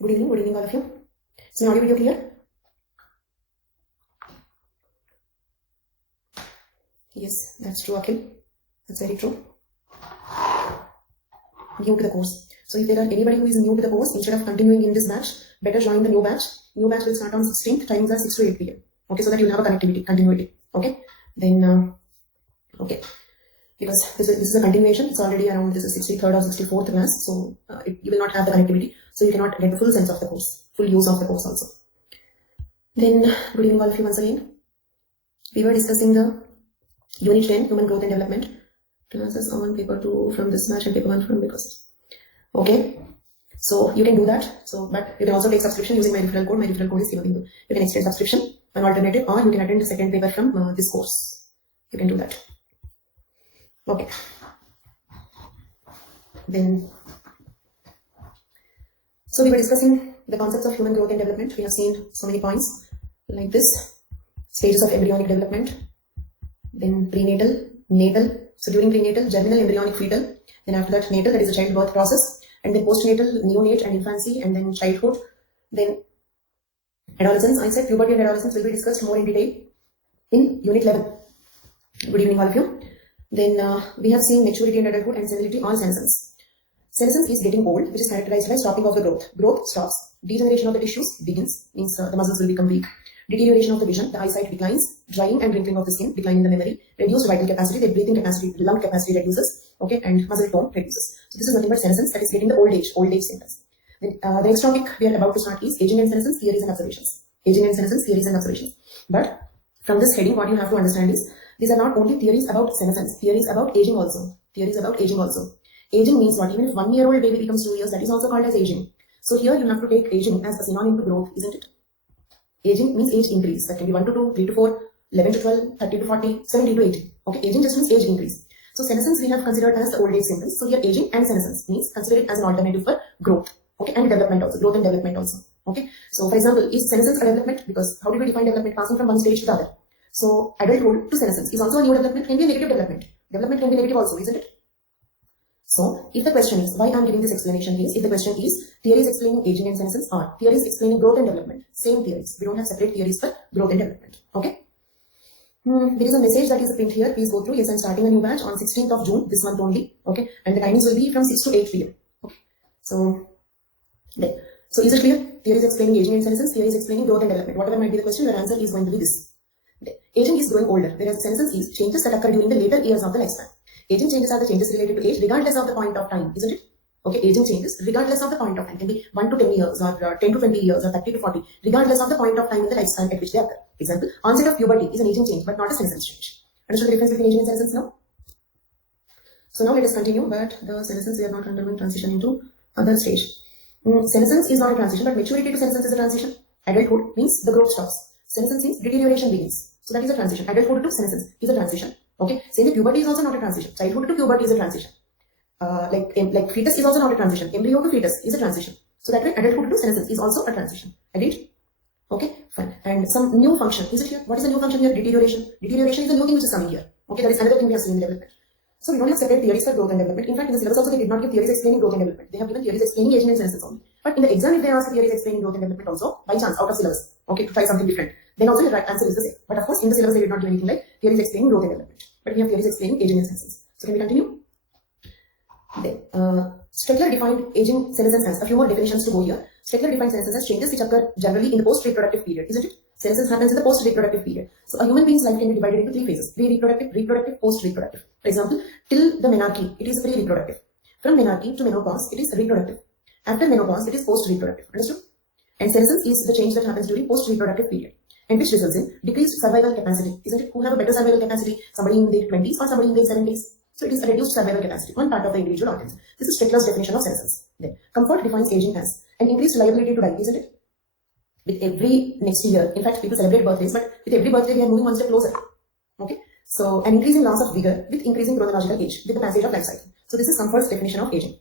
Good evening all of you. Is my audio video clear? Yes, that's true, Akhil. That's very true. New to the course. So if there are anybody who is new to the course, instead of continuing in this batch, better join the new batch. New batch will start on 16th, timings are 6 to 8 p.m. Okay, so that you have a continuity. Okay, then okay, because this is a continuation. It's already around, this is 63rd or 64th class, so you will not have the connectivity, so you cannot get the full sense of the course, full use of the course also. Then good evening all of you once again. We were discussing the Unit 10, Human Growth and Development. Classes on paper 2 from this batch and paper 1 from because. Okay, so you can do that. So, but you can also take subscription using my referral code. My referral code is given below. You can extend subscription, an alternative, or you can attend the second paper from this course. You can do that. Okay. Then, so we were discussing the concepts of human growth and development. We have seen so many points like this: stages of embryonic development, then prenatal, natal. So during prenatal, germinal, embryonic, fetal. Then after that, natal, that is the childbirth process. And then postnatal, neonate and infancy, and then childhood. Then adolescence. I said puberty and adolescence will be discussed more in detail in Unit 11. Good evening all of you. Then we have seen maturity and adulthood and senility on senescence. Senescence is getting old, which is characterized by stopping of the growth. Growth stops. Degeneration of the tissues begins, means the muscles will become weak. Deterioration of the vision, the eyesight declines. Drying and wrinkling of the skin, decline in the memory. Reduced vital capacity, the breathing capacity, lung capacity reduces. Okay, and muscle tone reduces. So this is nothing but senescence, that is getting the old age symptoms. Then the next topic we are about to start is aging and senescence, theories and observations. Aging and senescence, theories and observations. But from this heading, what you have to understand is, these are not only theories about senescence, theories about aging also. Theories about aging also. Aging means what? Even if 1-year-old baby becomes 2 years, that is also called as aging. So here you have to take aging as a synonym to growth, isn't it? Aging means age increase. That can be 1 to 2, 3 to 4, 11 to 12, 30 to 40, 70 to 80. Okay, aging just means age increase. So senescence we have considered as the old age symptoms. So here aging and senescence means consider it as an alternative for growth. Okay, and development also, growth and development also. Okay, so for example, is senescence a development? Because how do we define development? Passing from one stage to the other. So adulthood to senescence is also a new development, can be a negative development. Development can be negative also, isn't it? So if the question is, why I am giving this explanation is, if the question is theories explaining aging and senescence or theories explaining growth and development, same theories. We don't have separate theories for growth and development. Okay. There is a message that is pinned here. Please go through. Yes, I'm starting a new batch on 16th of June, this month only. Okay. And the timings will be from 6 to 8 p.m. Okay. So, there. So is it clear? Theories explaining aging and senescence, theories explaining growth and development. Whatever might be the question, your answer is going to be this. Aging is growing older, whereas senescence is changes that occur during the later years of the lifespan. Aging changes are the changes related to age regardless of the point of time, isn't it? Okay, aging changes regardless of the point of time. Can be 1 to 10 years or 10 to 20 years or 30 to 40, regardless of the point of time in the lifespan at which they occur. Example, onset of puberty is an aging change but not a senescence change. Understood the difference between aging and senescence now? So now let us continue, but the senescence we are not undergoing transition into other stage. Senescence is not a transition, but maturity to senescence is a transition. Adulthood means the growth stops. Senescence means deterioration begins. So that is a transition. Adulthood to senescence is a transition. Okay. Same with puberty is also not a transition. Childhood to puberty is a transition. Like fetus is also not a transition. Embryo to fetus is a transition. So that way adulthood to senescence is also a transition. Agreed? Okay, fine. And some new function. Is it here? What is the new function here? Deterioration. Deterioration is a new thing which is coming here. Okay, that is another thing we have seen in development. So we don't have separate theories for growth and development. In fact, in the syllabus also they did not give theories explaining growth and development. They have given theories explaining aging and senescence only. But in the exam, if they ask theories explaining growth and development also, by chance, out of syllabus, okay, to try something different, then also the right answer is the same. But of course, in the syllabus they did not give anything like theories explaining growth and development. But we have theories explaining aging and senescence. So can we continue? Then, Steckler defined aging senescence as, a few more definitions to go here. Steckler defined senescence as changes which occur generally in the post-reproductive period, isn't it? Senescence happens in the post-reproductive period. So a human being's life can be divided into 3 phases: pre-reproductive, reproductive, post-reproductive. For example, till the menarche, it is pre-reproductive. From menarche to menopause, it is reproductive. After menopause, it is post-reproductive. Understood? And senescence is the change that happens during post-reproductive period, and which results in decreased survival capacity, isn't it? Who have a better survival capacity? Somebody in their 20s or somebody in their 70s. So it is a reduced survival capacity, one part of the individual organism. This is Steckler's definition of senescence. Then, comfort defines aging as an increased liability to die, isn't it? With every next year, in fact, people celebrate birthdays, but with every birthday, we are moving one step closer. Okay? So, an increasing loss of vigor with increasing chronological age, with the passage of life cycle. So, this is comfort's definition of aging.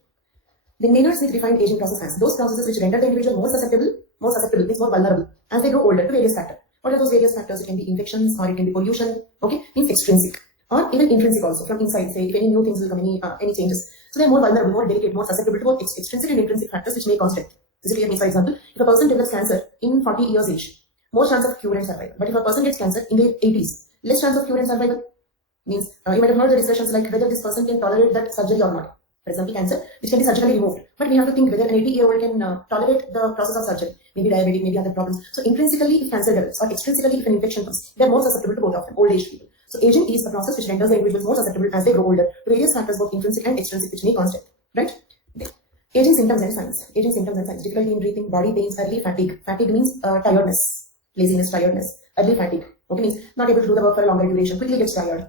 Then Maynard Smith defined aging process as those processes which render the individual more susceptible means more vulnerable as they grow older to various factors. What are those various factors? It can be infections or it can be pollution. Okay? Means extrinsic. Or even intrinsic also, from inside, say, if any new things will come, any changes. So they are more vulnerable, more delicate, more susceptible to both extrinsic and intrinsic factors which may cause death. Disappear means, for example, if a person develops cancer in 40 years age, more chance of cure and survival. But if a person gets cancer in their 80s, less chance of cure and survival. Means you might have heard the discussions like whether this person can tolerate that surgery or not. For example, cancer, which can be surgically removed. But we have to think whether an 80-year-old can tolerate the process of surgery. Maybe diabetic, maybe other problems. So intrinsically, if cancer develops, or extrinsically, if an infection comes, they are more susceptible to both of them, old age people. So aging is a process which renders the individuals more susceptible as they grow older to various factors, both intrinsic and extrinsic, which may cause death. Right? Aging symptoms and signs. Aging symptoms and signs. Difficulty in breathing, body pains, early fatigue. Fatigue means tiredness, laziness, tiredness. Early fatigue. Okay, means not able to do the work for a longer duration, quickly gets tired.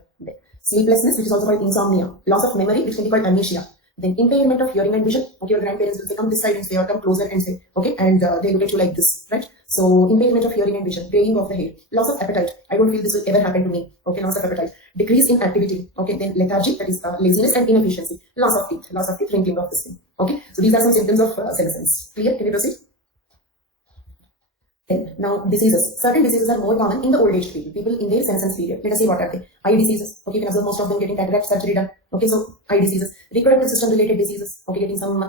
Sleeplessness, which is also called insomnia. Loss of memory, which can be called amnesia. Then impairment of hearing and vision. Okay, your grandparents will say, come this side and say, or come closer and say, okay, and they look at you like this, right? So impairment of hearing and vision, graying of the hair, loss of appetite. I don't feel this will ever happen to me. Okay, loss of appetite, decrease in activity. Okay, then lethargy, that is laziness and inefficiency, loss of teeth, wrinkling of the skin. Okay, so these are some symptoms of senescence. Clear? Can we proceed? Then, now diseases. Certain diseases are more common in the old age people in their senescence period. Let us see what are they. Eye diseases. Okay, you can observe most of them getting cataract surgery done. Okay, so eye diseases. Reproductive system related diseases. Okay, getting some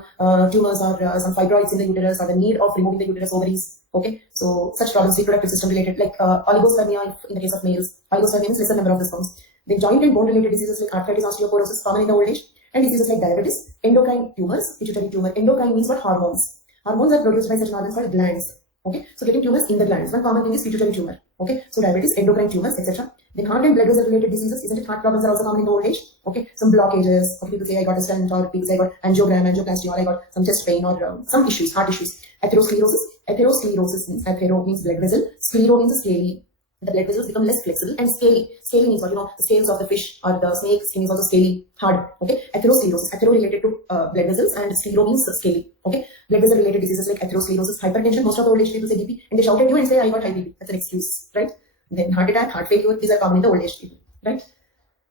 tumors or some fibroids in the uterus, or the need of removing the uterus ovaries. Okay, so such problems, reproductive system related, like oligospermia in the case of males. Oligospermia means lesser number of the sperms. Then joint and bone related diseases like arthritis, osteoporosis, common in the old age. And diseases like diabetes, endocrine tumors, pituitary tumor. Endocrine means what? Hormones. Hormones are produced by such organs called glands. Okay, so getting tumors in the glands. One common thing is pituitary tumor. Okay, so diabetes, endocrine tumors, etc. Then heart and blood vessel related diseases, isn't it? Heart problems are also common in the old age. Okay, some blockages. Okay, people say I got a stent, or people say I got angioplasty, or I got some chest pain, or some issues, heart issues. Atherosclerosis. Atherosclerosis means athero means blood vessel. Sclero means scaly. The blood vessels become less flexible and scaly. Scaly means what? The scales of the fish or the snake skin is also scaly, hard. Okay, atherosclerosis. Athero related to blood vessels, and sclero means scaly. Okay, blood vessel related diseases like atherosclerosis, hypertension. Most of the old age people say BP, and they shout at you and say I got high BP. That's an excuse, right? Then heart attack, heart failure. These are common in the old age people, right?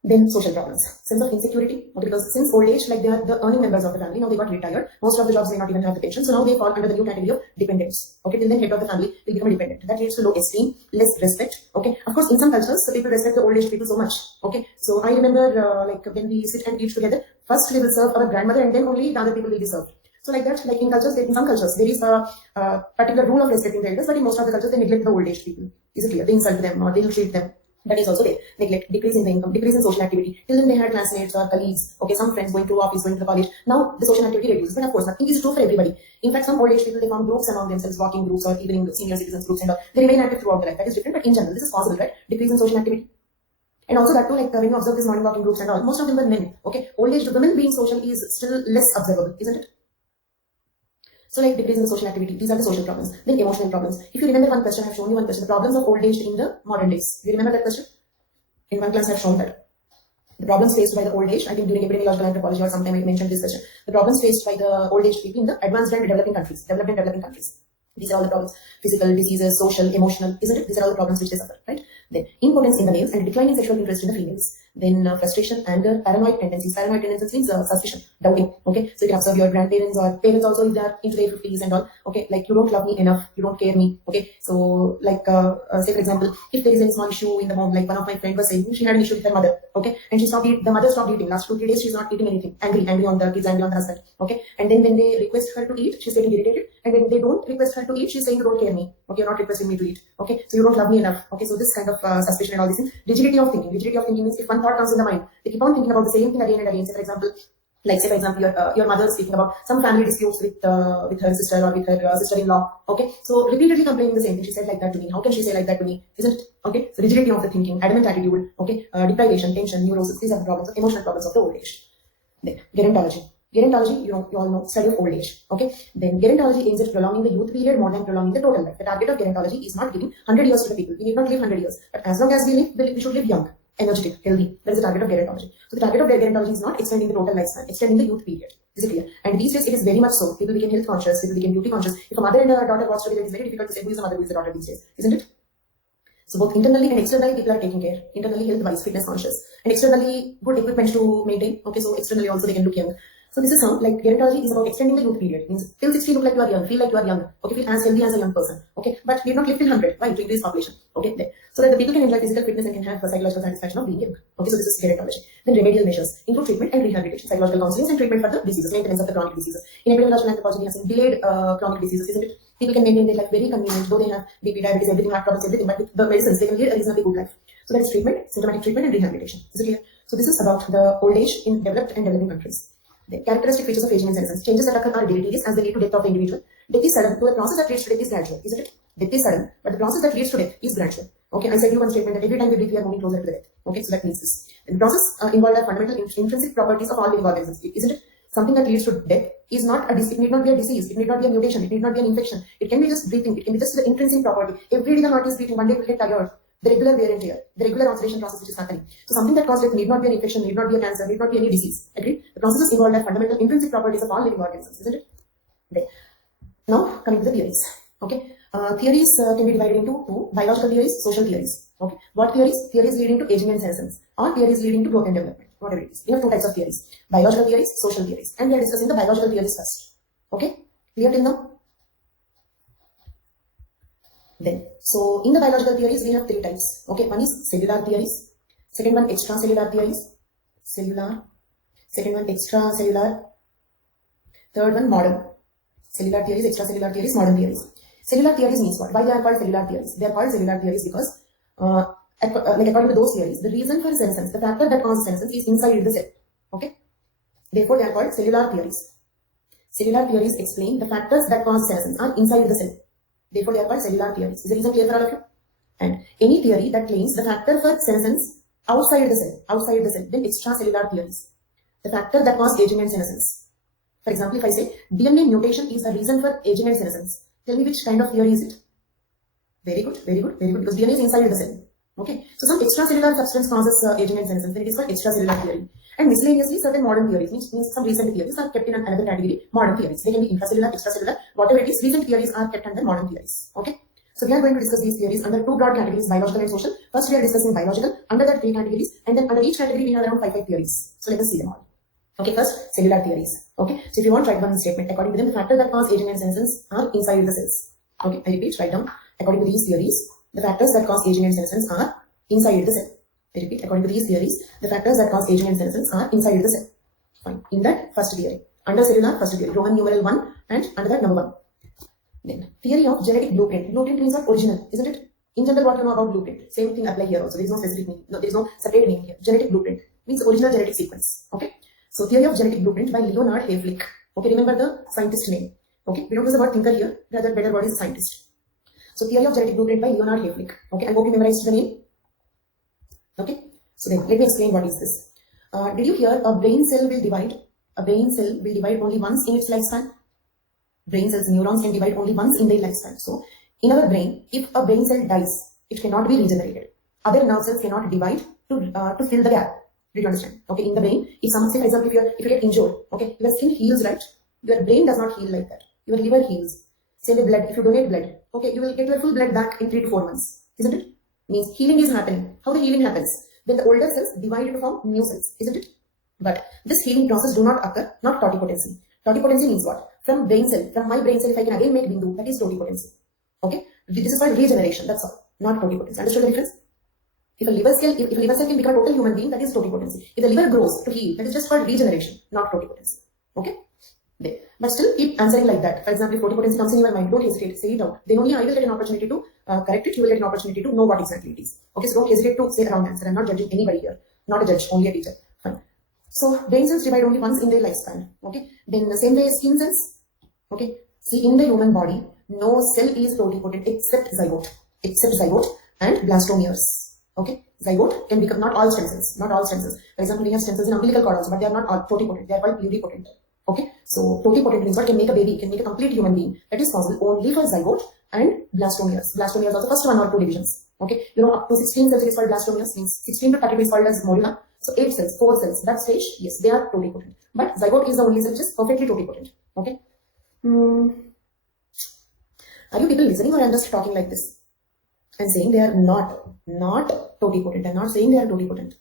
Then social problems, sense of insecurity. Okay, because since old age, like they are the earning members of the family, now they got retired. Most of the jobs may not even have the pension, so now they fall under the new category of dependents. Okay, till then head of the family will become a dependent. That leads to low esteem, less respect. Okay, of course, in some cultures, the people respect the old age people so much. Okay, so I remember like when we sit and eat together, first we will serve our grandmother, and then only the other people will be served. So like that, like in cultures, in some cultures, there is a particular rule of respecting the elders, but in most of the cultures, they neglect the old age people. Is it clear? They insult them or they will treat them. That is also there. Neglect, decrease in the income, decrease in social activity. Till then they had classmates or colleagues, okay, some friends going to office, going to the college. Now the social activity reduces, but of course nothing is true for everybody. In fact, some old age people, they form groups among themselves, walking groups or even senior citizens groups and all. They remain active throughout their life. That is different, but in general, this is possible, right? Decrease in social activity. And also that too, like when you observe these morning walking groups and all, most of them were men. Okay, old age women being social is still less observable, isn't it? So like decrease in the social activity, these are the social problems. Then emotional problems. If you remember one question, I have shown you one question, the problems of old age in the modern days. Do you remember that question? In one class I have shown that. The problems faced by the old age, I think during epidemiological anthropology or sometime I mentioned this question. The problems faced by the old age people in the advanced and developing countries, developing countries. These are all the problems, physical, diseases, social, emotional, isn't it? These are all the problems which they suffer, right? Then impotence in the males and declining sexual interest in the females. Then frustration, anger, paranoid tendencies. Paranoid tendencies means suspicion, doubting. Okay, so you can observe your grandparents or parents also if they are into their 50s and all. Okay, like you don't love me enough, you don't care me. Okay, so like say for example, if there is any small issue in the home, like one of my friends was saying she had an issue with her mother. Okay, and she stopped the mother stopped eating. Last 2-3 days she's not eating anything. Angry on the kids, angry on the husband. Okay, and then when they request her to eat, she's getting irritated. And when they don't request her to eat, she's saying you don't care me. Okay, you're not requesting me to eat. Okay, so you don't love me enough. Okay, so this kind of suspicion and all these things. Rigidity of thinking. Rigidity of thinking means if one thought comes in the mind, they keep on thinking about the same thing again and again. Say for example, your mother is speaking about some family disputes with her sister or with her sister-in-law. Okay, so repeatedly complaining the same thing. She said like that to me. How can she say like that to me? Isn't it? Okay, so rigidity of the thinking, adamant attitude. Okay, deprivation, tension, neurosis. These are the problems, emotional problems of the old age. Then gerontology. Gerontology, you all know, study of old age. Okay, then gerontology aims at prolonging the youth period more than prolonging the total life. The target of gerontology is not giving 100 years to the people. We need not live 100 years, but as long as we live, we should live young, energetic, healthy. That is the target of gerontology. So the target of gerontology is not extending the total lifespan, extending the youth period. Is it clear? And these days it is very much so. People became health conscious, people became beauty conscious. If a mother and a daughter walks together, it is very difficult to say who is the mother, who is the daughter these days, isn't it? So both internally and externally people are taking care. Internally health-wise, fitness conscious, and externally good equipment to maintain. Okay, so externally also they can look young. So this is how, like, gerontology is about extending the youth period. Means till 60 look like you are young, feel like you are young, okay, feel as healthy as a young person, okay, but need not live till 100. Why? To increase population, okay, there. So that the people can enjoy physical fitness and can have the psychological satisfaction of being young. Okay, so this is gerontology. Then remedial measures include treatment and rehabilitation, psychological counseling and treatment for the diseases, maintenance of the chronic diseases. In epidemiological anthropology, we have seen delayed chronic diseases, isn't it? People can maintain their life very convenient, though they have BP, diabetes, everything, heart problems, everything, but with the medicines, they can lead a reasonably good life. So that is treatment, symptomatic treatment and rehabilitation. Is it clear? So this is about the old age in developed and developing countries. The characteristic features of aging and senescence. Changes that occur are deleterious as they lead to death of the individual. Death is sudden, though the process that leads to death is gradual, isn't it? Death is sudden, but the process that leads to death is gradual. Okay, I said you one statement that every time we breathe, we are moving closer to the death. Okay, so that means this. And the process involved are fundamental intrinsic properties of all living organisms, isn't it? Something that leads to death is not it need not be a disease, it need not be a mutation, it need not be an infection. It can be just breathing, it can be just the intrinsic property. Every day the heart is beating, one day it will get tired. The regular wear and tear, the regular oxidation process which is happening. So something that causes death need not be an infection, need not be a cancer, need not be any disease. Agree? The processes involved are fundamental intrinsic properties of all living organisms, isn't it? There. Now coming to the theories. Okay. Theories can be divided into two: biological theories, social theories. Okay. What theories? Theories leading to aging and senescence, or theories leading to growth and development. Whatever it is. We have two types of theories: biological theories, social theories, and we are discussing the biological theories first. Okay. Clear till now? Then, so in the biological theories, we have three types. Okay, one is cellular theories, second one extracellular theories, cellular, second one extracellular, third one modern. Cellular theories, extracellular theories, modern theories. Cellular theories means what? Why they are called cellular theories? They are called cellular theories because, according to those theories, the reason for senescence, the factor that causes senescence is inside the cell. Okay, therefore they are called cellular theories. Cellular theories explain the factors that cause senescence are inside the cell. Therefore, they are called cellular theories. Is the reason clear for all of you? And any theory that claims the factor for senescence outside the cell, then extracellular theories. The factor that causes aging and senescence. For example, if I say DNA mutation is a reason for aging and senescence, tell me which kind of theory is it? Very good, very good, very good. Because DNA is inside the cell. Okay. So some extracellular substance causes aging and senescence. Then it is called extracellular theory. And miscellaneously, certain modern theories, means some recent theories are kept in another category, modern theories. They can be intracellular, extracellular, whatever it is, recent theories are kept under modern theories. Okay. So we are going to discuss these theories under two broad categories, biological and social. First, we are discussing biological, under that three categories, and then under each category we have around five theories. So let us see them all. Okay, first, cellular theories. Okay, so if you want, write one statement. According to them, the factors that cause aging and senescence are inside the cells. Okay, I repeat, write down. According to these theories, the factors that cause aging and senescence are inside the cell. I repeat, according to these theories, the factors that cause aging and senescence are inside the cell. Fine. In that first theory, under cellular, first theory, Roman numeral 1, and under that number 1. Then, theory of genetic blueprint. Blueprint means what? Original, isn't it? In general, what you know about blueprint? Same thing apply here also. There is no specific name. No, there is no separate name here. Genetic blueprint means original genetic sequence. Okay. So, theory of genetic blueprint by Leonard Havlik. Okay, remember the scientist name. Okay, we don't use the word thinker here. Rather, better word is scientist. So, theory of genetic blueprint by Leonard Havlik. Okay, I hope you memorized the name. Okay. So then, let me explain what is this. Did you hear a brain cell will divide? A brain cell will divide only once in its lifespan. Brain cells, neurons can divide only once in their lifespan. So, in our brain, if a brain cell dies, it cannot be regenerated. Other nerve cells cannot divide to fill the gap. Did you understand? Okay, in the brain, if someone, say for example, if you get injured, okay, your skin heals, right? Your brain does not heal like that. Your liver heals. Say the blood, if you donate blood, okay, you will get your full blood back in 3 to 4 months. Isn't it? Means healing is happening. How the healing happens? When the older cells divide to form new cells, isn't it? But this healing process do not occur, not totipotency. Totipotency means what? From brain cell, from my brain cell, if I can again make bindu, that is totipotency. Okay? This is called regeneration, that's all. Not totipotency. Understood the difference? If a liver cell can become a total human being, that is totipotency. If the liver grows to heal, that is just called regeneration, not totipotency. Okay? There. But still keep answering like that. For example, if totipotency comes in your mind, don't hesitate, say it out. Then only I will get an opportunity to correct it, you will get an opportunity to know what exactly it is. Okay, so don't hesitate to say a wrong answer. I'm not judging anybody here. Not a judge, only a teacher. Fine. So brain cells divide only once in their lifespan. Okay. Then the same way as skin cells. Okay. See, in the human body, no cell is totipotent except zygote. And blastomeres. Okay. Zygote can become not all stem cells. Not all stem cells. For example, we have stem cells in umbilical cord also, but they are not all totipotent. They are called pluripotent. Okay. So totipotent means what? Can make a baby, can make a complete human being. That is possible only for zygote and blastomeres. Blastomeres are the first 1 or 2 divisions. Okay. You know, up to 16 cells is called blastomeres, means 16 to 32 is called as morula. So 8 cells, 4 cells, that stage, yes, they are totipotent. But zygote is the only cell which is perfectly totipotent. Okay. Are you people listening, or I'm just talking like this? I'm saying they are not totipotent. I'm not saying they are totipotent.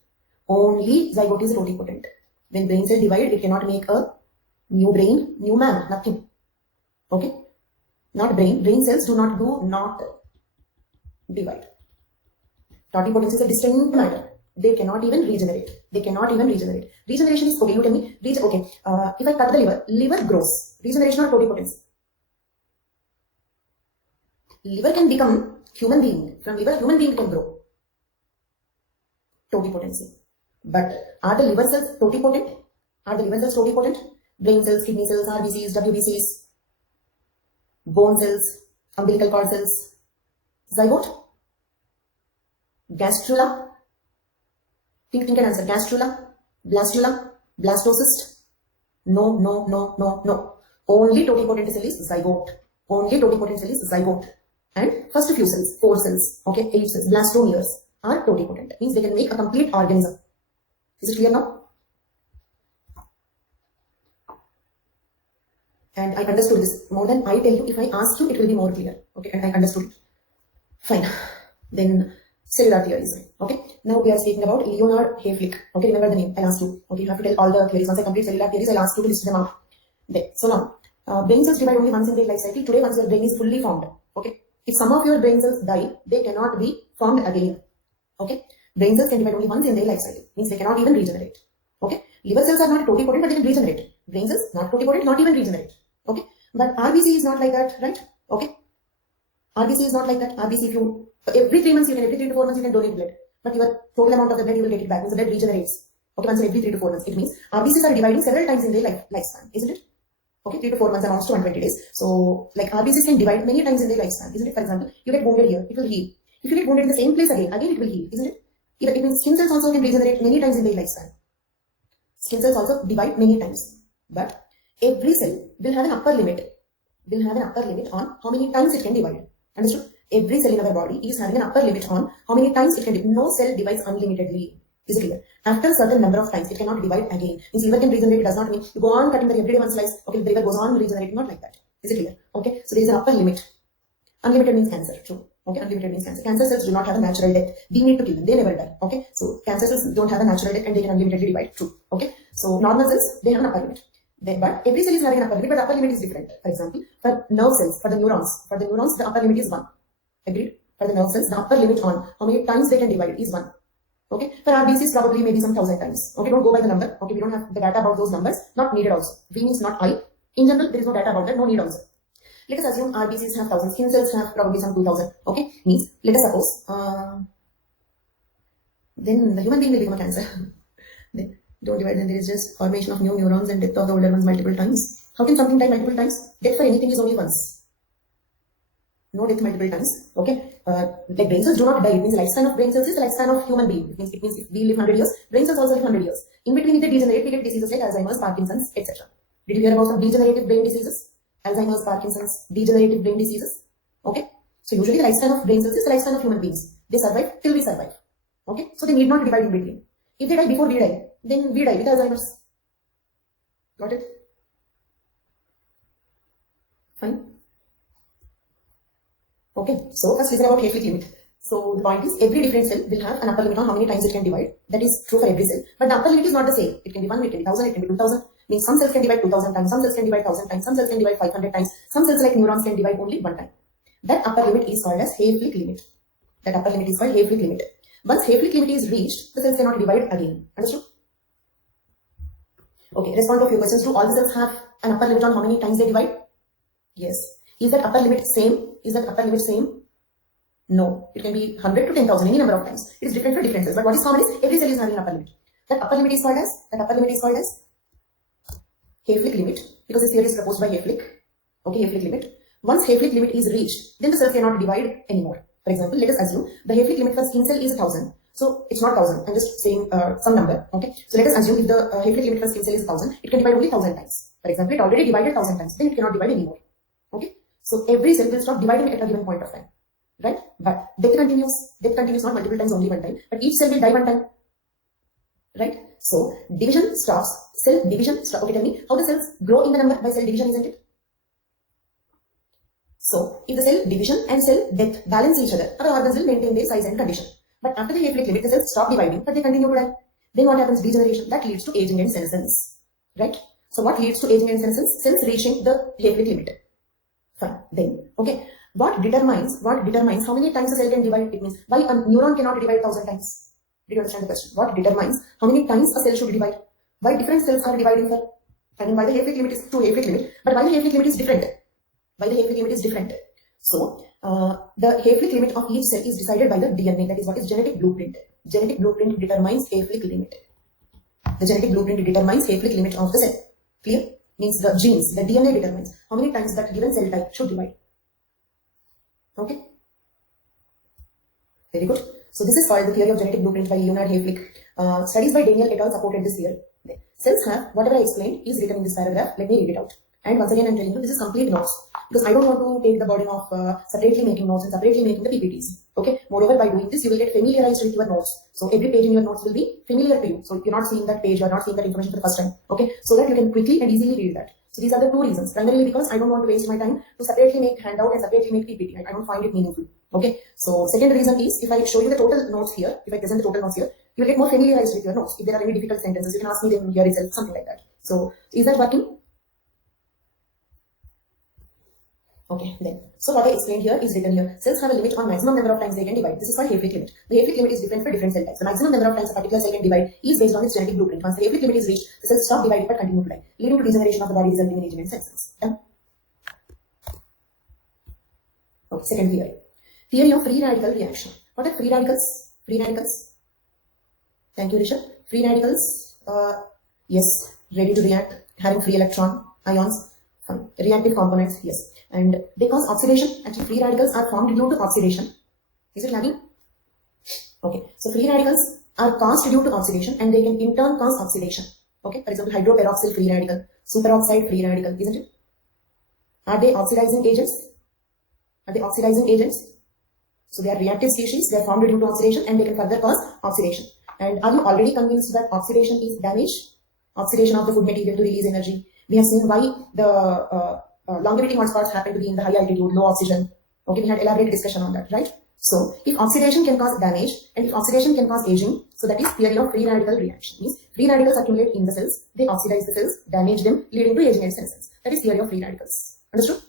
Only zygote is totipotent. When brain cell divide, it cannot make a New brain, new man, nothing. Okay? Not brain. Brain cells do not divide. Totipotency is a distinct matter. They cannot even regenerate. Regeneration is, okay, you tell me, if I cut the liver grows. Regeneration or totipotency? Liver can become human being. From liver, human being can grow. Totipotency. But are the liver cells totipotent? Brain cells, kidney cells, RBCs, WBCs, bone cells, umbilical cord cells, zygote, gastrula. Think and answer. Gastrula, blastula, blastocyst. No. Only totipotent cell is zygote. And first few cells, 4 cells, okay, 8 cells, blastomeres are totipotent. Means they can make a complete organism. Is it clear now? And I understood this more than I tell you. If I ask you, it will be more clear. Okay, and I understood it. Fine. Then cellular theories. Okay, now we are speaking about Leonard Hayflick. Okay, remember the name. I'll ask you. Okay, you have to tell all the theories. Once I complete cellular theories, I'll ask you to list them out. There. So now, brain cells divide only once in their life cycle. Today, once your brain is fully formed. Okay, if some of your brain cells die, they cannot be formed again. Okay, brain cells can divide only once in their life cycle. Means they cannot even regenerate. Okay, liver cells are not totipotent, but they can regenerate. Brain cells not totipotent, not even regenerate. Okay, but RBC is not like that, right? Okay, RBC is not like that. RBC, if you every 3 months, every 3 to 4 months, you can donate blood, but your total amount of the blood you will get it back. Means the blood regenerates. Okay, once every 3 to 4 months. It means RBCs are dividing several times in their lifespan, isn't it? Okay, 3 to 4 months amounts to 120 days. So, like RBCs can divide many times in their lifespan, isn't it? For example, you get wounded here, it will heal. If you get wounded in the same place again it will heal, isn't it? It means skin cells also can regenerate many times in their lifespan. Skin cells also divide many times, but every cell will have an upper limit. On how many times it can divide. Understood? Every cell in our body is having an upper limit on how many times it can divide. No cell divides unlimitedly. Is it clear? After a certain number of times, it cannot divide again. Means liver can regenerate, does not mean you go on cutting the every day one slice. Okay, the liver goes on regenerating, not like that. Is it clear? Okay, so there is an upper limit. Unlimited means cancer. True. Okay, unlimited means cancer. Cancer cells do not have a natural death. We need to kill them. They never die. Okay, so cancer cells don't have a natural death and they can unlimitedly divide. True. Okay, so normal cells, they have an upper limit. But every cell is having an upper limit, but the upper limit is different. For example, for nerve cells, for the neurons, the upper limit is 1. Agreed? For the nerve cells, the upper limit on how many times they can divide is 1. Okay, for RBCs probably maybe some 1000 times. Okay, don't go by the number. Okay, we don't have the data about those numbers. Not needed also. V means not I. In general, there is no data about that. No need also. Let us assume RBCs have 1000. Skin cells have probably some 2000. Okay, means let us suppose then the human being will become a cancer. Then don't divide. Then there is just formation of new neurons and death of the older ones multiple times. How can something die multiple times? Death for anything is only once. No death multiple times. Okay. Like brain cells do not die. It means the lifespan of brain cells is the lifespan of human being. It means if we live 100 years, brain cells also live 100 years. In between, if they degenerate, we get diseases like Alzheimer's, Parkinson's, etc. Did you hear about some degenerative brain diseases? Alzheimer's, Parkinson's, degenerative brain diseases. Okay. So usually the lifespan of brain cells is the lifespan of human beings. They survive till we survive. Okay. So they need not divide in between. If they die before we die, then we die with Alzheimer's. Got it? Fine. Okay, so first listen about Hayflick limit. So the point is every different cell will have an upper limit on how many times it can divide. That is true for every cell. But the upper limit is not the same. It can be 1, it can be 1000, it can be 2000. Means some cells can divide 2000 times, some cells can divide 1000 times, some cells can divide 500 times, some cells like neurons can divide only 1 time. That upper limit is called as Hayflick limit. Once Hayflick limit is reached, the cells cannot divide again. Understood? Okay, respond to a few questions. Do all the cells have an upper limit on how many times they divide? Yes. Is that upper limit same? No. It can be 100 to 10,000, any number of times. It is different for different cells. But what is common is every cell is having an upper limit. That upper limit is called as Hayflick limit, because this theory is proposed by Hayflick. Okay, Hayflick limit. Once Hayflick limit is reached, then the cells cannot divide anymore. For example, let us assume the Hayflick limit for skin cell is 1000. So it's not 1000. I'm just saying some number. Okay. So let us assume if the Hayflick limit for skin cell is 1000, it can divide only 1000 times. For example, it already divided 1000 times. Then it cannot divide anymore. Okay. So every cell will stop dividing at a given point of time. Right? But death continues. Death continues not multiple times, only 1 time. But each cell will die 1 time. Right? So division stops. Cell division stops. Okay, tell me how the cells grow in the number by cell division, isn't it? So if the cell division and cell death balance each other, our organs will maintain their size and condition. But after the Hayflick limit, the cells stop dividing, but they continue to die. Then what happens? Degeneration. That leads to aging and senescence. Right? So what leads to aging and senescence? Cells reaching the Hayflick limit. Fine. Then, okay. What determines how many times a cell can divide? It means why a neuron cannot divide 1000 times. Did you understand the question? What determines how many times a cell should divide? Why different cells are dividing, sir? I mean, why the Hayflick limit is to Hayflick limit, but why the Hayflick limit is different? Why the Hayflick limit is different? So, the Hayflick limit of each cell is decided by the DNA. That is what is genetic blueprint. Genetic blueprint determines Hayflick limit. The genetic blueprint determines Hayflick limit of the cell. Clear? Means the genes, the DNA determines how many times that given cell type should divide. Okay? Very good. So this is called the theory of genetic blueprint by Leonard Hayflick. Studies by Daniel et al. Supported this theory. Cells have, whatever I explained is written in this paragraph. Let me read it out. And once again, I'm telling you, this is complete notes. Because I don't want to take the burden of separately making notes and separately making the PPTs. Okay? Moreover, by doing this, you will get familiarized with your notes. So every page in your notes will be familiar to you. So you're not seeing that page, you're not seeing that information for the first time. Okay? So that you can quickly and easily read that. So these are the two reasons. Primarily because I don't want to waste my time to separately make handout and separately make PPT. I don't find it meaningful. Okay? So second reason is, if I show you the total notes here, if I present the total notes here, you will get more familiarized with your notes. If there are any difficult sentences, you can ask me them here itself, something like that. So is that working? Okay, then. So what I explained here is written here. Cells have a limit on maximum number of times they can divide. This is called Hayflick limit. The Hayflick limit is different for different cell types. The maximum number of times a particular cell can divide is based on its genetic blueprint. Once the Hayflick limit is reached, the cells stop dividing but continue to divide, leading to degeneration of the body resulting in aging and senescence. Done? Okay, second theory. Theory of free radical reaction. What are free radicals? Free radicals. Thank you, Rishabh. Free radicals, yes, ready to react, having free electron, ions, reactive components, yes. And they cause oxidation. Actually, free radicals are formed due to oxidation. Is it lagging? Okay. So free radicals are caused due to oxidation and they can in turn cause oxidation. Okay. For example, hydroperoxyl free radical, superoxide free radical, isn't it? Are they oxidizing agents? Are they oxidizing agents? So they are reactive species. They are formed due to oxidation and they can further cause oxidation. And are you already convinced that oxidation is damage? Oxidation of the food material to release energy. We have seen why the longevity hotspots happen to be in the high altitude, low oxygen. Okay, we had elaborate discussion on that, right? So, if oxidation can cause damage and if oxidation can cause aging, so that is theory of free radical reaction. Means free radicals accumulate in the cells, they oxidize the cells, damage them, leading to aging and senescence. That is theory of free radicals. Understood?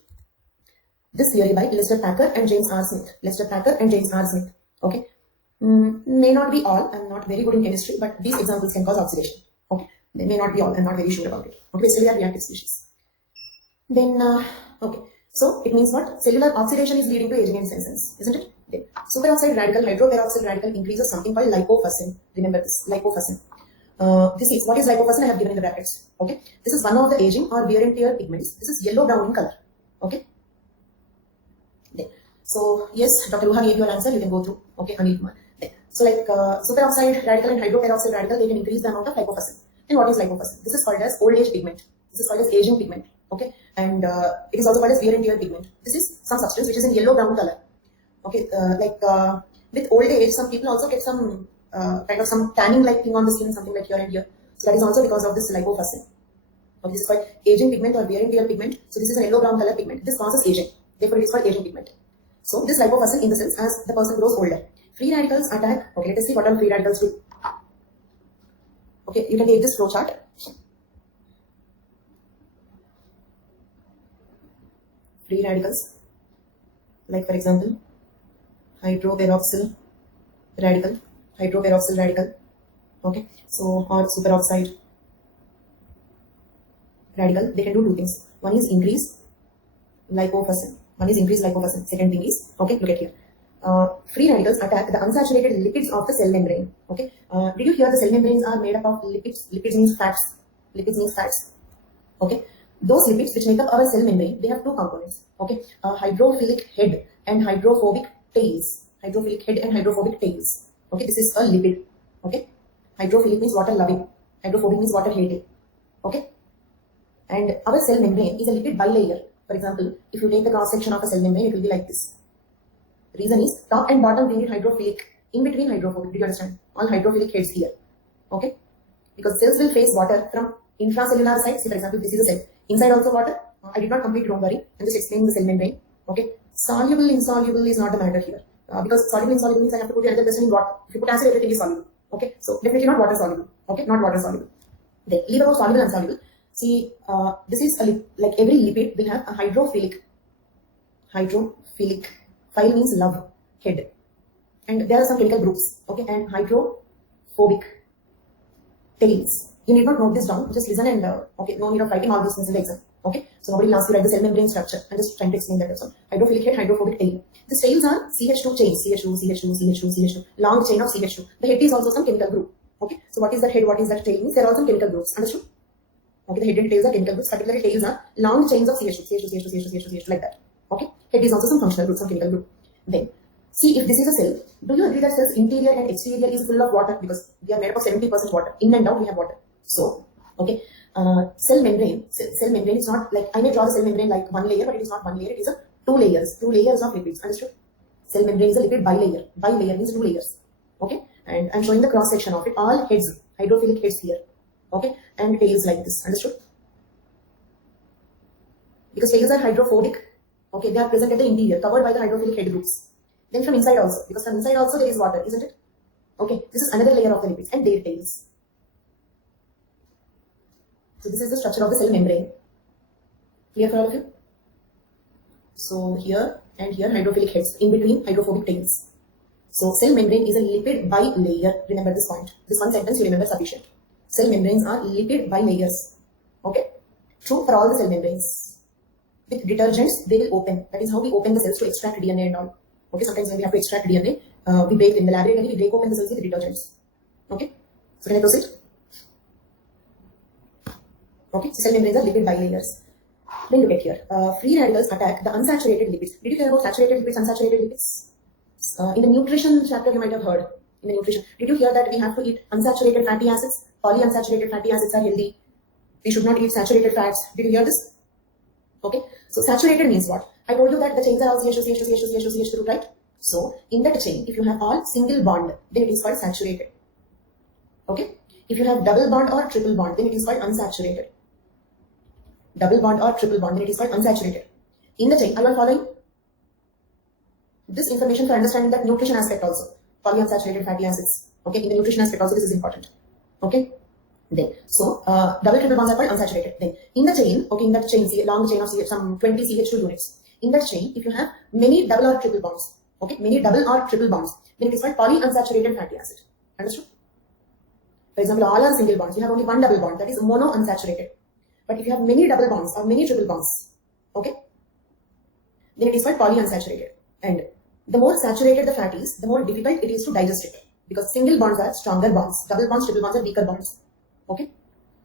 This theory by Lester Packer and James R. Smith. Lester Packer and James R. Smith. Okay. May not be all. I'm not very good in chemistry, but these examples can cause oxidation. Okay. They may not be all. I'm not very sure about it. Okay. Basically, they are reactive species. Then, okay. So, it means what? Cellular oxidation is leading to aging and senescence, isn't it? Then, superoxide radical, hydroperoxyl radical increases something called lipofuscin. Remember this, lipofuscin. This is, what is lipofuscin? I have given in the brackets. Okay. This is one of the aging or wear and tear pigments. This is yellow-brown in color. Okay. Then, so, yes, Dr. Luha gave you an answer. You can go through. Okay, Anil Kumar. Then, so, like, superoxide radical and hydroperoxyl radical, they can increase the amount of lipofuscin. Then, what is lipofuscin? This is called as old age pigment. This is called as aging pigment. Okay, and it is also called as wear and tear pigment. This is some substance which is in yellow-brown color. Okay, with old age, some people also get some kind of some tanning-like thing on the skin, something like here and here. So that is also because of this lipofuscin. Okay, this is called aging pigment or wear and tear pigment. So this is a yellow-brown color pigment. This causes aging. Therefore, it is called aging pigment. So this lipofuscin in the cells as the person grows older. Free radicals attack. Okay, let us see what all free radicals do. Okay, you can take this flow chart. Free radicals, like for example, hydroperoxyl radical, okay, so or superoxide radical, they can do two things. One is increase lipofuscin. Second thing is, okay, look at here. Free radicals attack the unsaturated lipids of the cell membrane. Okay, did you hear the cell membranes are made up of lipids? Lipids means fats. Okay. Those lipids which make up our cell membrane, they have two components. Okay, hydrophilic head and hydrophobic tails. Okay, this is a lipid. Okay, hydrophilic means water loving, hydrophobic means water hating. Okay, and our cell membrane is a lipid bilayer. For example, if you take the cross section of a cell membrane, it will be like this. The reason is top and bottom we need hydrophilic, in between hydrophobic. Do you understand? All hydrophilic heads here. Okay, because cells will face water from intracellular side. So for example, this is a cell. Inside also water. I did not complete, don't worry. I'm just explaining the cell membrane. Okay. Soluble, insoluble is not the matter here. Because soluble, insoluble means I have to put the other question in water. If you put acid, everything is soluble. Okay. So definitely not water soluble. Okay. Not water soluble. Then leave about soluble and insoluble. See, this is like every lipid will have a hydrophilic. Phile means love, head. And there are some chemical groups, okay, and hydrophobic tails. You need not note this down, just listen and, okay, no need of writing all these things in the exam, okay. So nobody will ask you to write the cell membrane structure. I'm just trying to explain that also. Hydrophilic head, hydrophobic tail. The tails are CH2 chains, CH2, long chain of CH2. The head is also some chemical group, okay. So what is that head, what is that tail means? There are some chemical groups, understood? Okay, the head and tails are chemical groups, particularly tails are long chains of CH2, like that, okay. Head is also some functional group, some chemical group. Then, see, if this is a cell, do you agree that cell's interior and exterior is full of water? Because we are made up of 70% water. In and out we have water. So, okay, cell membrane is not like, I may draw the cell membrane like one layer, but it is not one layer, it is a two layers of lipids, understood? Cell membrane is a lipid bilayer. Bilayer means two layers, okay? And I'm showing the cross section of it. All heads, hydrophilic heads here, okay? And tails like this, understood? Because tails are hydrophobic, okay? They are present at the interior, covered by the hydrophilic head groups. Then from inside also, because from inside also there is water, isn't it? Okay, this is another layer of the lipids and their tails. So this is the structure of the cell membrane. Clear for all of you? So here and here hydrophilic heads, in between hydrophobic tails. So cell membrane is a lipid bilayer. Remember this point. This one sentence you remember sufficient. Cell membranes are lipid bilayers. Okay? True for all the cell membranes. With detergents, they will open. That is how we open the cells to extract DNA and all. Okay, sometimes when we have to extract DNA, we break in the laboratory, we break open the cells with detergents. Okay, so can I proceed? Okay, so cell membranes are lipid bilayers. Then look at here. Free radicals attack the unsaturated lipids. Did you hear about saturated lipids, unsaturated lipids? In the nutrition chapter, you might have heard. In the nutrition, did you hear that we have to eat unsaturated fatty acids? Polyunsaturated fatty acids are healthy. We should not eat saturated fats. Did you hear this? Okay, so saturated means what? I told you that the chains are all CH2, right? So, in that chain, if you have all single bond, then it is called saturated. Okay? If you have double bond or triple bond, then it is called unsaturated. Double bond or triple bond, then it is called unsaturated. In the chain, are you all following? This information for understanding that nutrition aspect also. Polyunsaturated fatty acids. Okay? In the nutrition aspect also, this is important. Okay? Then, so, double triple bonds are called unsaturated. Then, in the chain, okay, in that chain, see, long chain of some 20 CH2 units. In that chain, if you have many double or triple bonds, okay, many double or triple bonds, then it is called polyunsaturated fatty acid. Understood? For example, all are single bonds. You have only one double bond, that is monounsaturated. But if you have many double bonds or many triple bonds, okay, then it is called polyunsaturated. And the more saturated the fat is, the more difficult it is to digest it. Because single bonds are stronger bonds, double bonds, triple bonds are weaker bonds. Okay,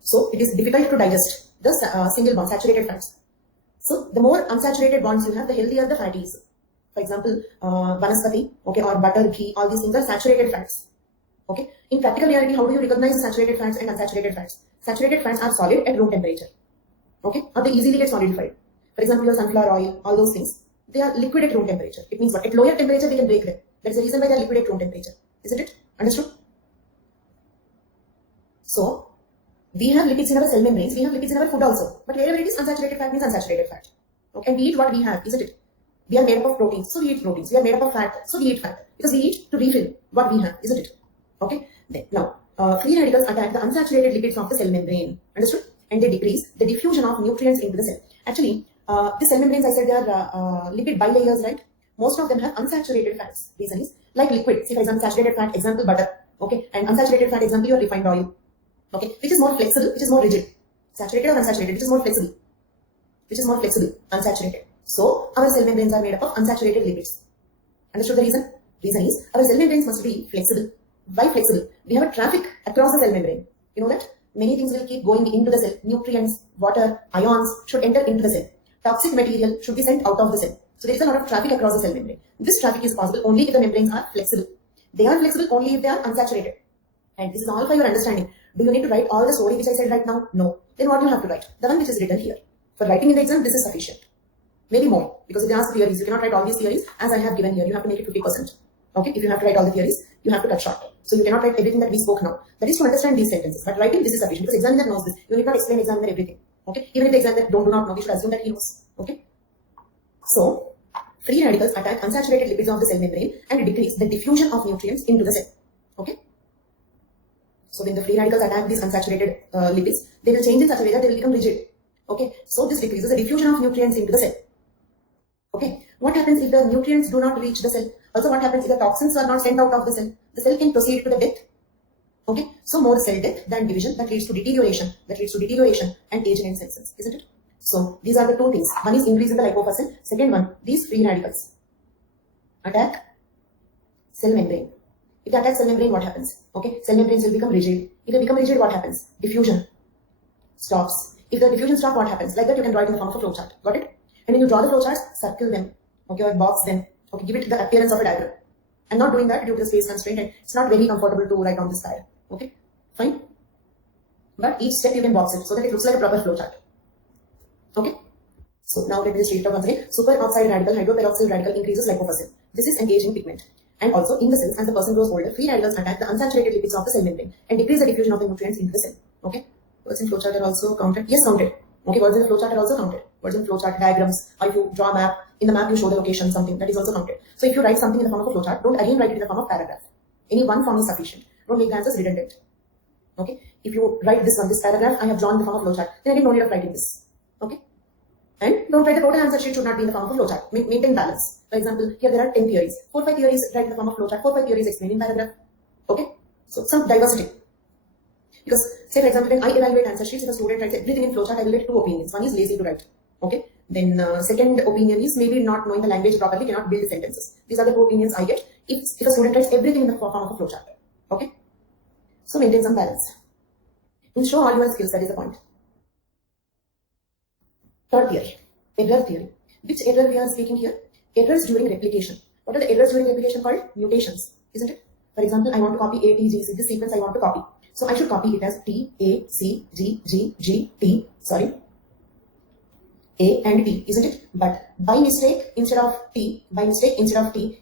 so it is difficult to digest the single bond, saturated fats. So the more unsaturated bonds you have, the healthier the fat is. For example, vanaspati, okay, or butter, ghee, all these things are saturated fats. Okay, in practical reality, how do you recognize the saturated fats and unsaturated fats? Saturated fats are solid at room temperature. Okay, or they easily get solidified. For example, your sunflower oil, all those things, they are liquid at room temperature. It means what? At lower temperature, they can break them. That's the reason why they are liquid at room temperature. Isn't it? Understood? So, we have lipids in our cell membranes, we have lipids in our food also. But wherever it is unsaturated fat means unsaturated fat. Okay, and we eat what we have, isn't it? We are made up of proteins, so we eat proteins. We are made up of fat, so we eat fat. Because we eat to refill what we have, isn't it? Okay, then, now, free radicals attack the unsaturated lipids of the cell membrane. Understood? And they decrease the diffusion of nutrients into the cell. Actually, the cell membranes, I said, they are lipid bilayers, right? Most of them have unsaturated fats. Reason is, like liquid, say for example, saturated fat, example butter. Okay, and unsaturated fat, example, your refined oil. Okay, which is more flexible, which is more rigid. Saturated or unsaturated, which is more flexible. Which is more flexible, unsaturated. So, our cell membranes are made up of unsaturated lipids. Understood the reason? Reason is, our cell membranes must be flexible. Why flexible? We have a traffic across the cell membrane. You know that? Many things will keep going into the cell. Nutrients, water, ions should enter into the cell. Toxic material should be sent out of the cell. So, there is a lot of traffic across the cell membrane. This traffic is possible only if the membranes are flexible. They are flexible only if they are unsaturated. And this is all for your understanding. Do you need to write all the story which I said right now? No. Then what do you have to write? The one which is written here. For writing in the exam, this is sufficient. Maybe more. Because if they ask theories, you cannot write all these theories as I have given here. You have to make it 50%. Okay? If you have to write all the theories, you have to cut short. So you cannot write everything that we spoke now. That is to understand these sentences. But writing, this is sufficient. Because examiner knows this. You need not explain examiner everything. Okay? Even if the examiner do not know, we should assume that he knows. Okay? So, free radicals attack unsaturated lipids of the cell membrane and decrease the diffusion of nutrients into the cell. Okay? So So when the free radicals attack these unsaturated lipids, they will change in such a way that they will become rigid. Okay, so this decreases the diffusion of nutrients into the cell. Okay, what happens if the nutrients do not reach the cell? Also, what happens if the toxins are not sent out of the cell? The cell can proceed to the death. Okay, so more cell death than division, that leads to deterioration, and aging and senescence, isn't it? So these are the two things. One is increase in the lipofuscin. Second one, these free radicals attack cell membrane. If they attack cell membrane, what happens? Okay, cell membranes will become rigid. If they become rigid, what happens? Diffusion stops. If the diffusion stops, what happens? Like that, you can draw it in the form of a flowchart. Got it? And when you draw the flowcharts, circle them. Okay, or box them. Okay, give it the appearance of a diagram. I'm not doing that due to the space constraint, and it's not very comfortable to write on this diagram. Okay, fine. But each step you can box it so that it looks like a proper flowchart. Okay. So now let me just read it out once again. Superoxide radical, hydroperoxyl radical increases lipofuscin. This is an aging pigment. And also in the cells, as the person grows older, free radicals attack the unsaturated lipids of the cell membrane and decrease the diffusion of the nutrients into the cell. Okay. Words in flowchart are also counted. Yes, counted. Okay, words in the flowchart are also counted. Words in flowchart, diagrams, or if you draw a map, in the map you show the location, something, that is also counted. So if you write something in the form of a flowchart, don't again write it in the form of paragraph. Any one form is sufficient. Don't make the answers redundant. Okay. If you write this one, this paragraph, I have drawn in the form of flowchart, then again no need of writing this. Okay. And don't write the total answer sheet should not be in the form of a flowchart. Maintain balance. For example, here there are 10 theories. 4-5 theories write in the form of flowchart. 4-5 theories explained in paragraph. Okay. So some diversity. Because say for example, when I evaluate answer sheets, if a student writes everything in flowchart, I will get two opinions. One is lazy to write. Okay. Then second opinion is maybe not knowing the language properly, cannot build sentences. These are the two opinions I get if a student writes everything in the form of a flowchart. Okay. So maintain some balance. And show all your skills, that is the point. Third theory, error theory. Which error we are speaking here? Errors during replication. What are the errors during replication called? Mutations, isn't it? For example, I want to copy A, T, G, C. This sequence I want to copy. So I should copy it as T, A, C, G, G, G, T, sorry, A and T, isn't it? But by mistake, instead of T,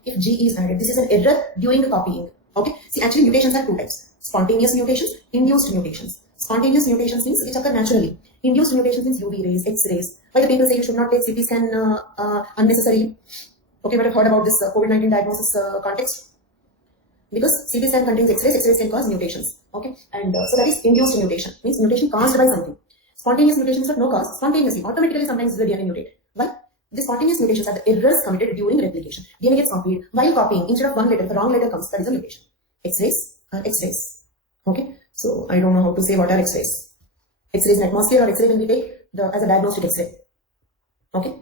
if G is added, this is an error during the copying. Okay? See, actually mutations are two types. Spontaneous mutations, induced mutations. Spontaneous mutations means which occur naturally. Induced mutations means UV rays, X-rays. Why the people say you should not take CT scan unnecessarily? Okay, but I've heard about this COVID-19 diagnosis context. Because CT scan contains X-rays, X-rays can cause mutations. Okay, and so that is induced mutation. Means mutation caused by something. Spontaneous mutations are no cause. Spontaneously, automatically sometimes the DNA mutate. Why? The spontaneous mutations are the errors committed during replication. DNA gets copied while copying. Instead of one letter, the wrong letter comes. That is a mutation. X-rays are X-rays. Okay, so I don't know how to say what are X-rays. X-rays in atmosphere or X-ray when we take as a diagnostic X-ray. Okay,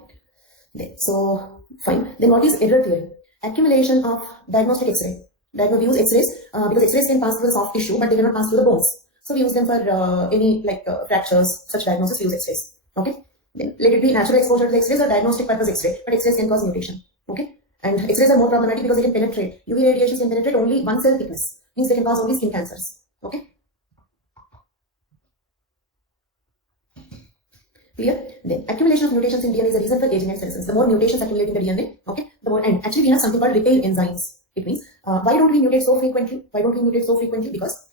so fine. Then what is error theory? Accumulation of diagnostic X-ray. We use X-rays because X-rays can pass through the soft tissue, but they cannot pass through the bones. So we use them for any fractures, such diagnosis. We use X-rays. Okay. Then let it be natural exposure to the X-rays or diagnostic purpose X-ray, but X-rays can cause mutation. Okay. And X-rays are more problematic because they can penetrate. UV radiations can penetrate only one cell thickness. Means they can cause only skin cancers. Okay. Clear? Then accumulation of mutations in DNA is the reason for aging and senescence. The more mutations accumulate in the DNA, okay, the more. And actually we have something called repair enzymes. It means why don't we mutate so frequently? Because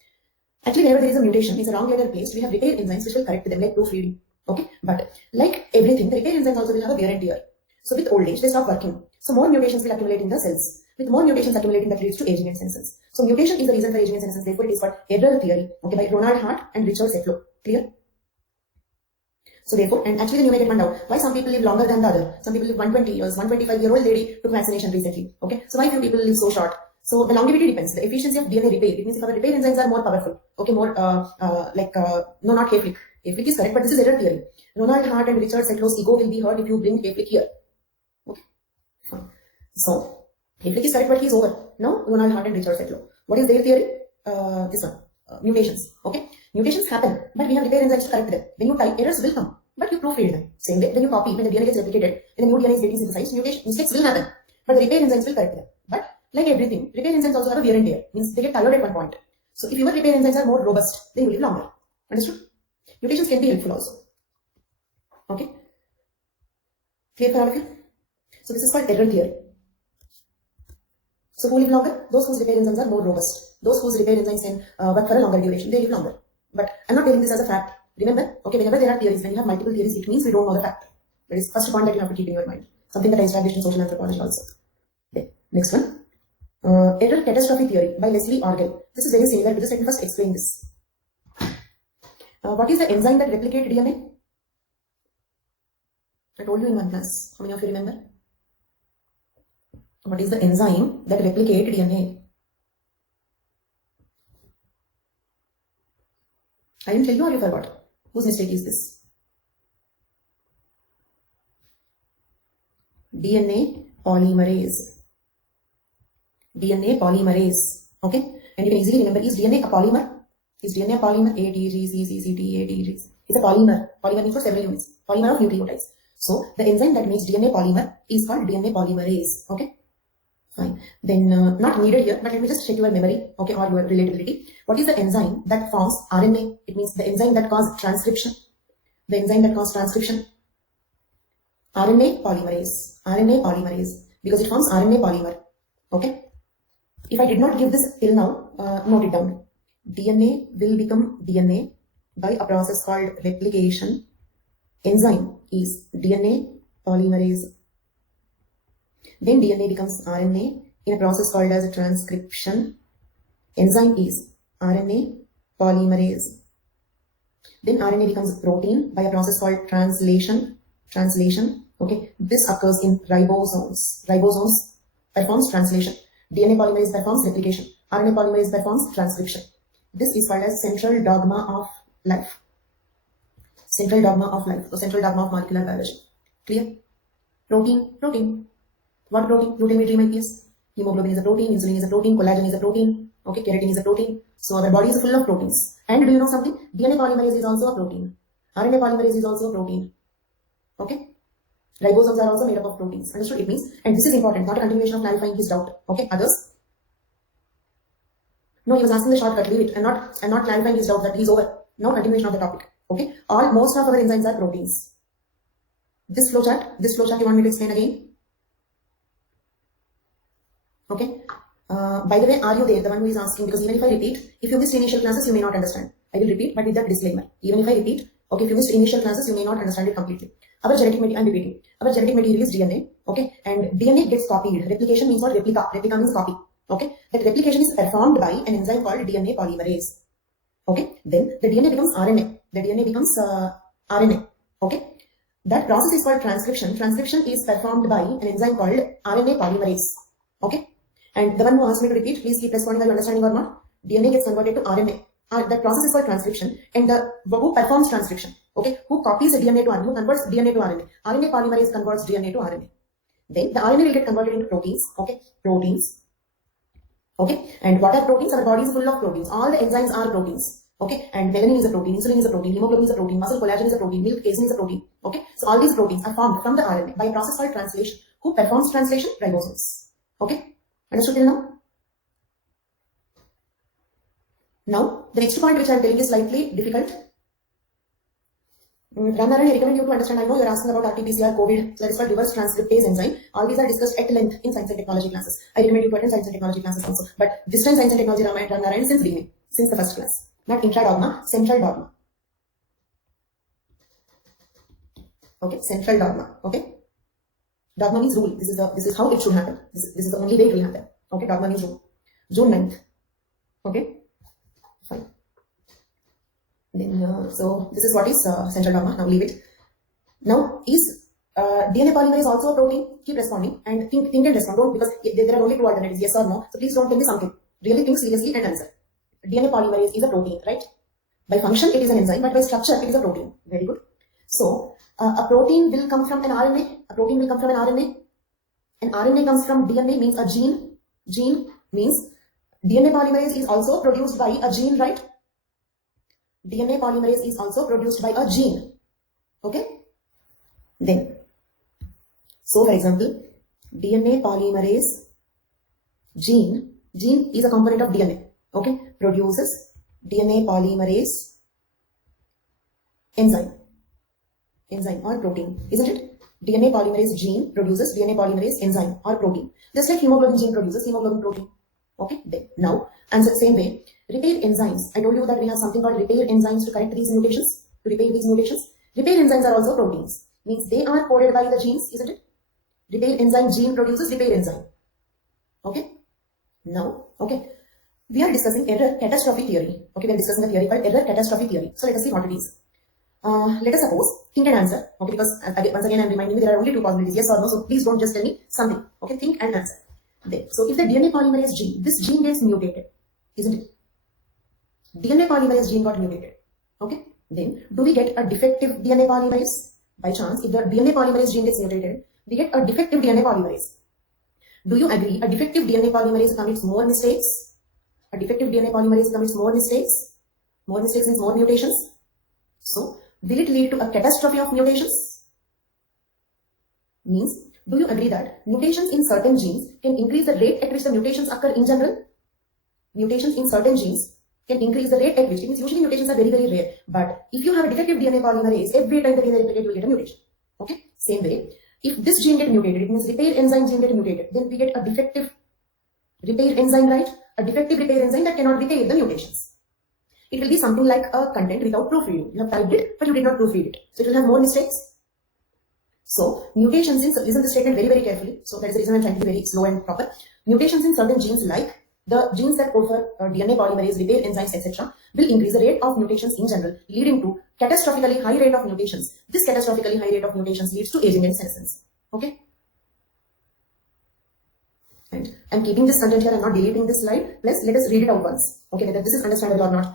actually whenever there is a mutation, means a wrong letter placed, we have repair enzymes which will correct them, like proof reading. Okay, but like everything, the repair enzymes also will have a wear and tear. So with old age, they stop working. So more mutations will accumulate in the cells. With more mutations accumulating, that leads to aging and senescence. So mutation is the reason for aging and senescence. Therefore, it is called error theory. Okay, by Ronald Hart and Richard Setlow. Clear? So therefore, and actually then you may get one doubt. Why some people live longer than the other? Some people live 120 years. 125-year-old lady took vaccination recently. Okay, so why few people live so short? So the longevity depends. The efficiency of DNA repair. It means if our repair enzymes are more powerful. Okay, more no, not Hayflick. Hayflick is correct, but this is error theory. Ronald Hart and Richard Setlow's ego will be hurt if you bring Hayflick here. Okay, fine. So Hayflick is correct, but he is over. No, Ronald Hart and Richard Setlow. What is their theory? This one. Mutations. Okay, mutations happen, but we have repair enzymes to correct them. When you type, errors will come, but you proofread them. Same way, when you copy, when the DNA gets replicated, when the new DNA is getting synthesized, mistakes will happen, but the repair enzymes will correct them. But like everything, repair enzymes also have a wear and tear. Means they get tired at one point. So if your repair enzymes are more robust, then you live longer. Understood? Mutations can be helpful also. Okay. Clear for all of you? So this is called error theory. So who live longer? Those whose repair enzymes are more robust. Those whose repair enzymes can work for a longer duration, they live longer. But I'm not telling this as a fact. Remember, okay, whenever there are theories, when you have multiple theories, it means we don't know the fact. That is first point that you have to keep in your mind. Something that I established in social anthropology also. Okay. Next one. Error catastrophe theory by Leslie Orgel. This is very similar to this. Let me first explain this. What is the enzyme that replicates DNA? I told you in one class. How many of you remember? What is the enzyme that replicates DNA? I didn't tell you or you forgot? Whose mistake is this? DNA polymerase. DNA polymerase. Okay? And you can easily remember, is DNA a polymer? Is DNA a polymer? A, T, G, C, C, C, T, A, T, G. It's a polymer. Polymer means for several units. Polymer of nucleotides. So, the enzyme that makes DNA polymer is called DNA polymerase. Okay? Fine. Then, not needed here, but let me just check your memory, okay, or your relatability. What is the enzyme that forms RNA? It means the enzyme that causes transcription. The enzyme that causes transcription. RNA polymerase. RNA polymerase. Because it forms RNA polymer. Okay? If I did not give this till now, note it down. DNA will become DNA by a process called replication. Enzyme is DNA polymerase. Then DNA becomes RNA in a process called as transcription. Enzyme is RNA polymerase. Then RNA becomes protein by a process called translation. Translation. Okay. This occurs in ribosomes. Ribosomes performs translation. DNA polymerase performs replication. RNA polymerase performs transcription. This is called as central dogma of life. Central dogma of life. So central dogma of molecular biology. Clear? Protein. Protein. What protein? Glutamate IPS. Hemoglobin is a protein. Insulin is a protein. Collagen is a protein. Okay. Keratin is a protein. So our body is full of proteins. And do you know something? DNA polymerase is also a protein. RNA polymerase is also a protein. Okay. Ribosomes are also made up of proteins. Understood? It means, and this is important, not a continuation of clarifying his doubt. Okay. Others? No, he was asking the shortcut. Leave it. I'm not clarifying his doubt that he's over. No continuation of the topic. Okay. Most of our enzymes are proteins. This flowchart you want me to explain again? Okay. By the way, are you there? The one who is asking, because even if I repeat, if you missed initial classes, you may not understand. I will repeat, but with that disclaimer. Even if I repeat, okay, if you missed initial classes, you may not understand it completely. Our genetic material, I'm repeating. Our genetic material is DNA. Okay. And DNA gets copied. Replication means what? Replica. Replica means copy. Okay. That replication is performed by an enzyme called DNA polymerase. Okay. Then the DNA becomes RNA. The DNA becomes RNA. Okay. That process is called transcription. Transcription is performed by an enzyme called RNA polymerase. Okay. And the one who asked me to repeat, please keep responding while understanding or not. DNA gets converted to RNA. That process is called transcription. And who performs transcription? Okay. Who copies the DNA to RNA? Who converts DNA to RNA? RNA polymerase converts DNA to RNA. Then the RNA will get converted into proteins. Okay. Proteins. Okay. And what are proteins? Our body is full of proteins. All the enzymes are proteins. Okay. And melanin is a protein, insulin is a protein, hemoglobin is a protein, muscle collagen is a protein, milk casein is a protein. Okay. So all these proteins are formed from the RNA by a process called translation. Who performs translation? Ribosomes. Okay. Understood till now? Now, the next point which I am telling is slightly difficult. Ramnaran, I recommend you to understand. I know you are asking about RT-PCR, COVID, so that is called reverse transcriptase enzyme. All these are discussed at length in science and technology classes. I recommend you to attend science and technology classes also. But this time science and technology Ramnaran since beginning, since the first class. Not intra-dogma, central dogma. Okay, central dogma. Okay. Dogma means rule. This is how it should happen. This is the only way it will happen. Okay, dogma means rule. June 9th. Okay. Fine. Then, so this is what is central dogma. Now leave it. Now, is DNA polymerase also a protein? Keep responding and think and respond. Don't, because there are only two alternatives, yes or no. So please don't tell me something. Really think seriously and answer. DNA polymerase is a protein, right? By function, it is an enzyme, but by structure, it is a protein. Very good. So, a protein will come from an RNA. A protein will come from an RNA. An RNA comes from DNA, means a gene. Gene means DNA polymerase is also produced by a gene, right? DNA polymerase is also produced by a gene. Okay? Then, so for example, DNA polymerase gene is a component of DNA. Okay? Produces DNA polymerase enzyme or protein, isn't it? DNA polymerase gene produces DNA polymerase enzyme or protein. Just like hemoglobin gene produces hemoglobin protein. Okay, then now answer the same way. Repair enzymes. I told you that we have something called repair enzymes to correct these mutations, to repair these mutations. Repair enzymes are also proteins. Means they are coded by the genes, isn't it? Repair enzyme gene produces repair enzyme. Okay. Now, okay. We are discussing error catastrophe theory. Okay, we are discussing a theory called error catastrophe theory. So let us see what it is. Let us suppose, think and answer. Okay, because once again I am reminding you there are only two possibilities, yes or no. So please don't just tell me something. Okay, think and answer. Then, so if the DNA polymerase gene, this gene gets mutated, isn't it? DNA polymerase gene got mutated. Okay, then do we get a defective DNA polymerase? By chance, if the DNA polymerase gene gets mutated, we get a defective DNA polymerase. Do you agree a defective DNA polymerase commits more mistakes? A defective DNA polymerase commits more mistakes. More mistakes means more mutations. So, will it lead to a catastrophe of mutations? Means, do you agree that mutations in certain genes can increase the rate at which the mutations occur in general? Mutations in certain genes can increase the rate at which, it means usually mutations are very, very rare. But if you have a defective DNA polymerase, every time the DNA replicates, you will get a mutation. Okay? Same way, if this gene gets mutated, it means repair enzyme gene gets mutated, then we get a defective repair enzyme, right? A defective repair enzyme that cannot repair the mutations. It will be something like a content without proofreading. You have typed it, but you did not proofread it. So it will have more mistakes. So mutations in, listen to the statement very, very carefully. So that is the reason I am trying to be very slow and proper. Mutations in certain genes, like the genes that code for DNA polymerase, repair enzymes, etc., will increase the rate of mutations in general, leading to catastrophically high rate of mutations. This catastrophically high rate of mutations leads to aging and senescence. Okay? And I'm keeping this content here, I'm not deleting this slide. Plus, let us read it out once. Okay, whether this is understandable or not.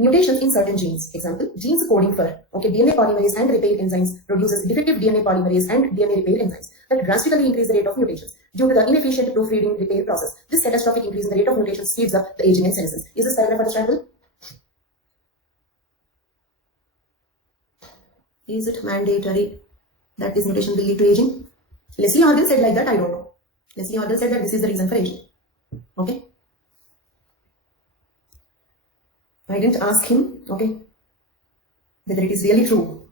Mutations in certain genes. Example, genes coding for DNA polymerase and repair enzymes produces defective DNA polymerase and DNA repair enzymes that drastically increase the rate of mutations due to the inefficient proofreading repair process. This catastrophic increase in the rate of mutations speeds up the aging and senescence. Is this paragraph understandable? Is it mandatory that this mutation will lead to aging? Leslie Orgel said like that, I don't know. Leslie Orgel said that this is the reason for aging. Okay. I didn't ask him, okay, whether it is really true.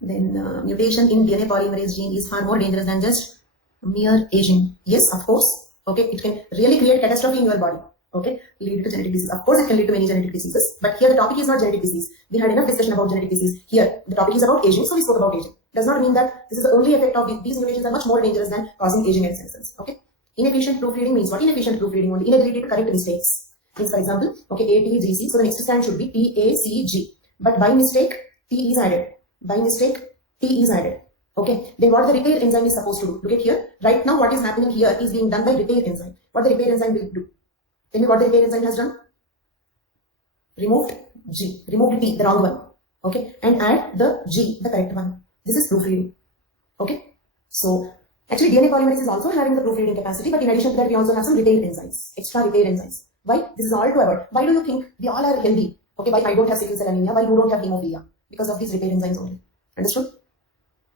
Then mutation in DNA polymerase gene is far more dangerous than just mere aging. Yes, of course. Okay, it can really create catastrophe in your body. Okay, lead to genetic disease. Of course, it can lead to many genetic diseases. But here the topic is not genetic disease. We had enough discussion about genetic disease. Here the topic is about aging, so we spoke about aging. Does not mean that this is the only effect of these mutations are much more dangerous than causing aging and senescence. Okay, inefficient proofreading means what? Inefficient proofreading only inability to correct mistakes. Means, for example, okay, ATGC, so the next stand should be TACG. But by mistake, T is added. By mistake, T is added. Okay, then what the repair enzyme is supposed to do? Look at here. Right now, what is happening here is being done by repair enzyme. What the repair enzyme will do? Tell me what the repair enzyme has done? Removed G, removed T, the wrong one. Okay, and add the G, the correct one. This is proofreading. Okay, so actually DNA polymerase is also having the proofreading capacity, but in addition to that, we also have some repair enzymes, extra repair enzymes. Why? This is all to avoid. Why do you think we all are healthy? Okay, why I don't have sickle cell anemia? Why you don't have hemophilia? Because of these repair enzymes only. Understood?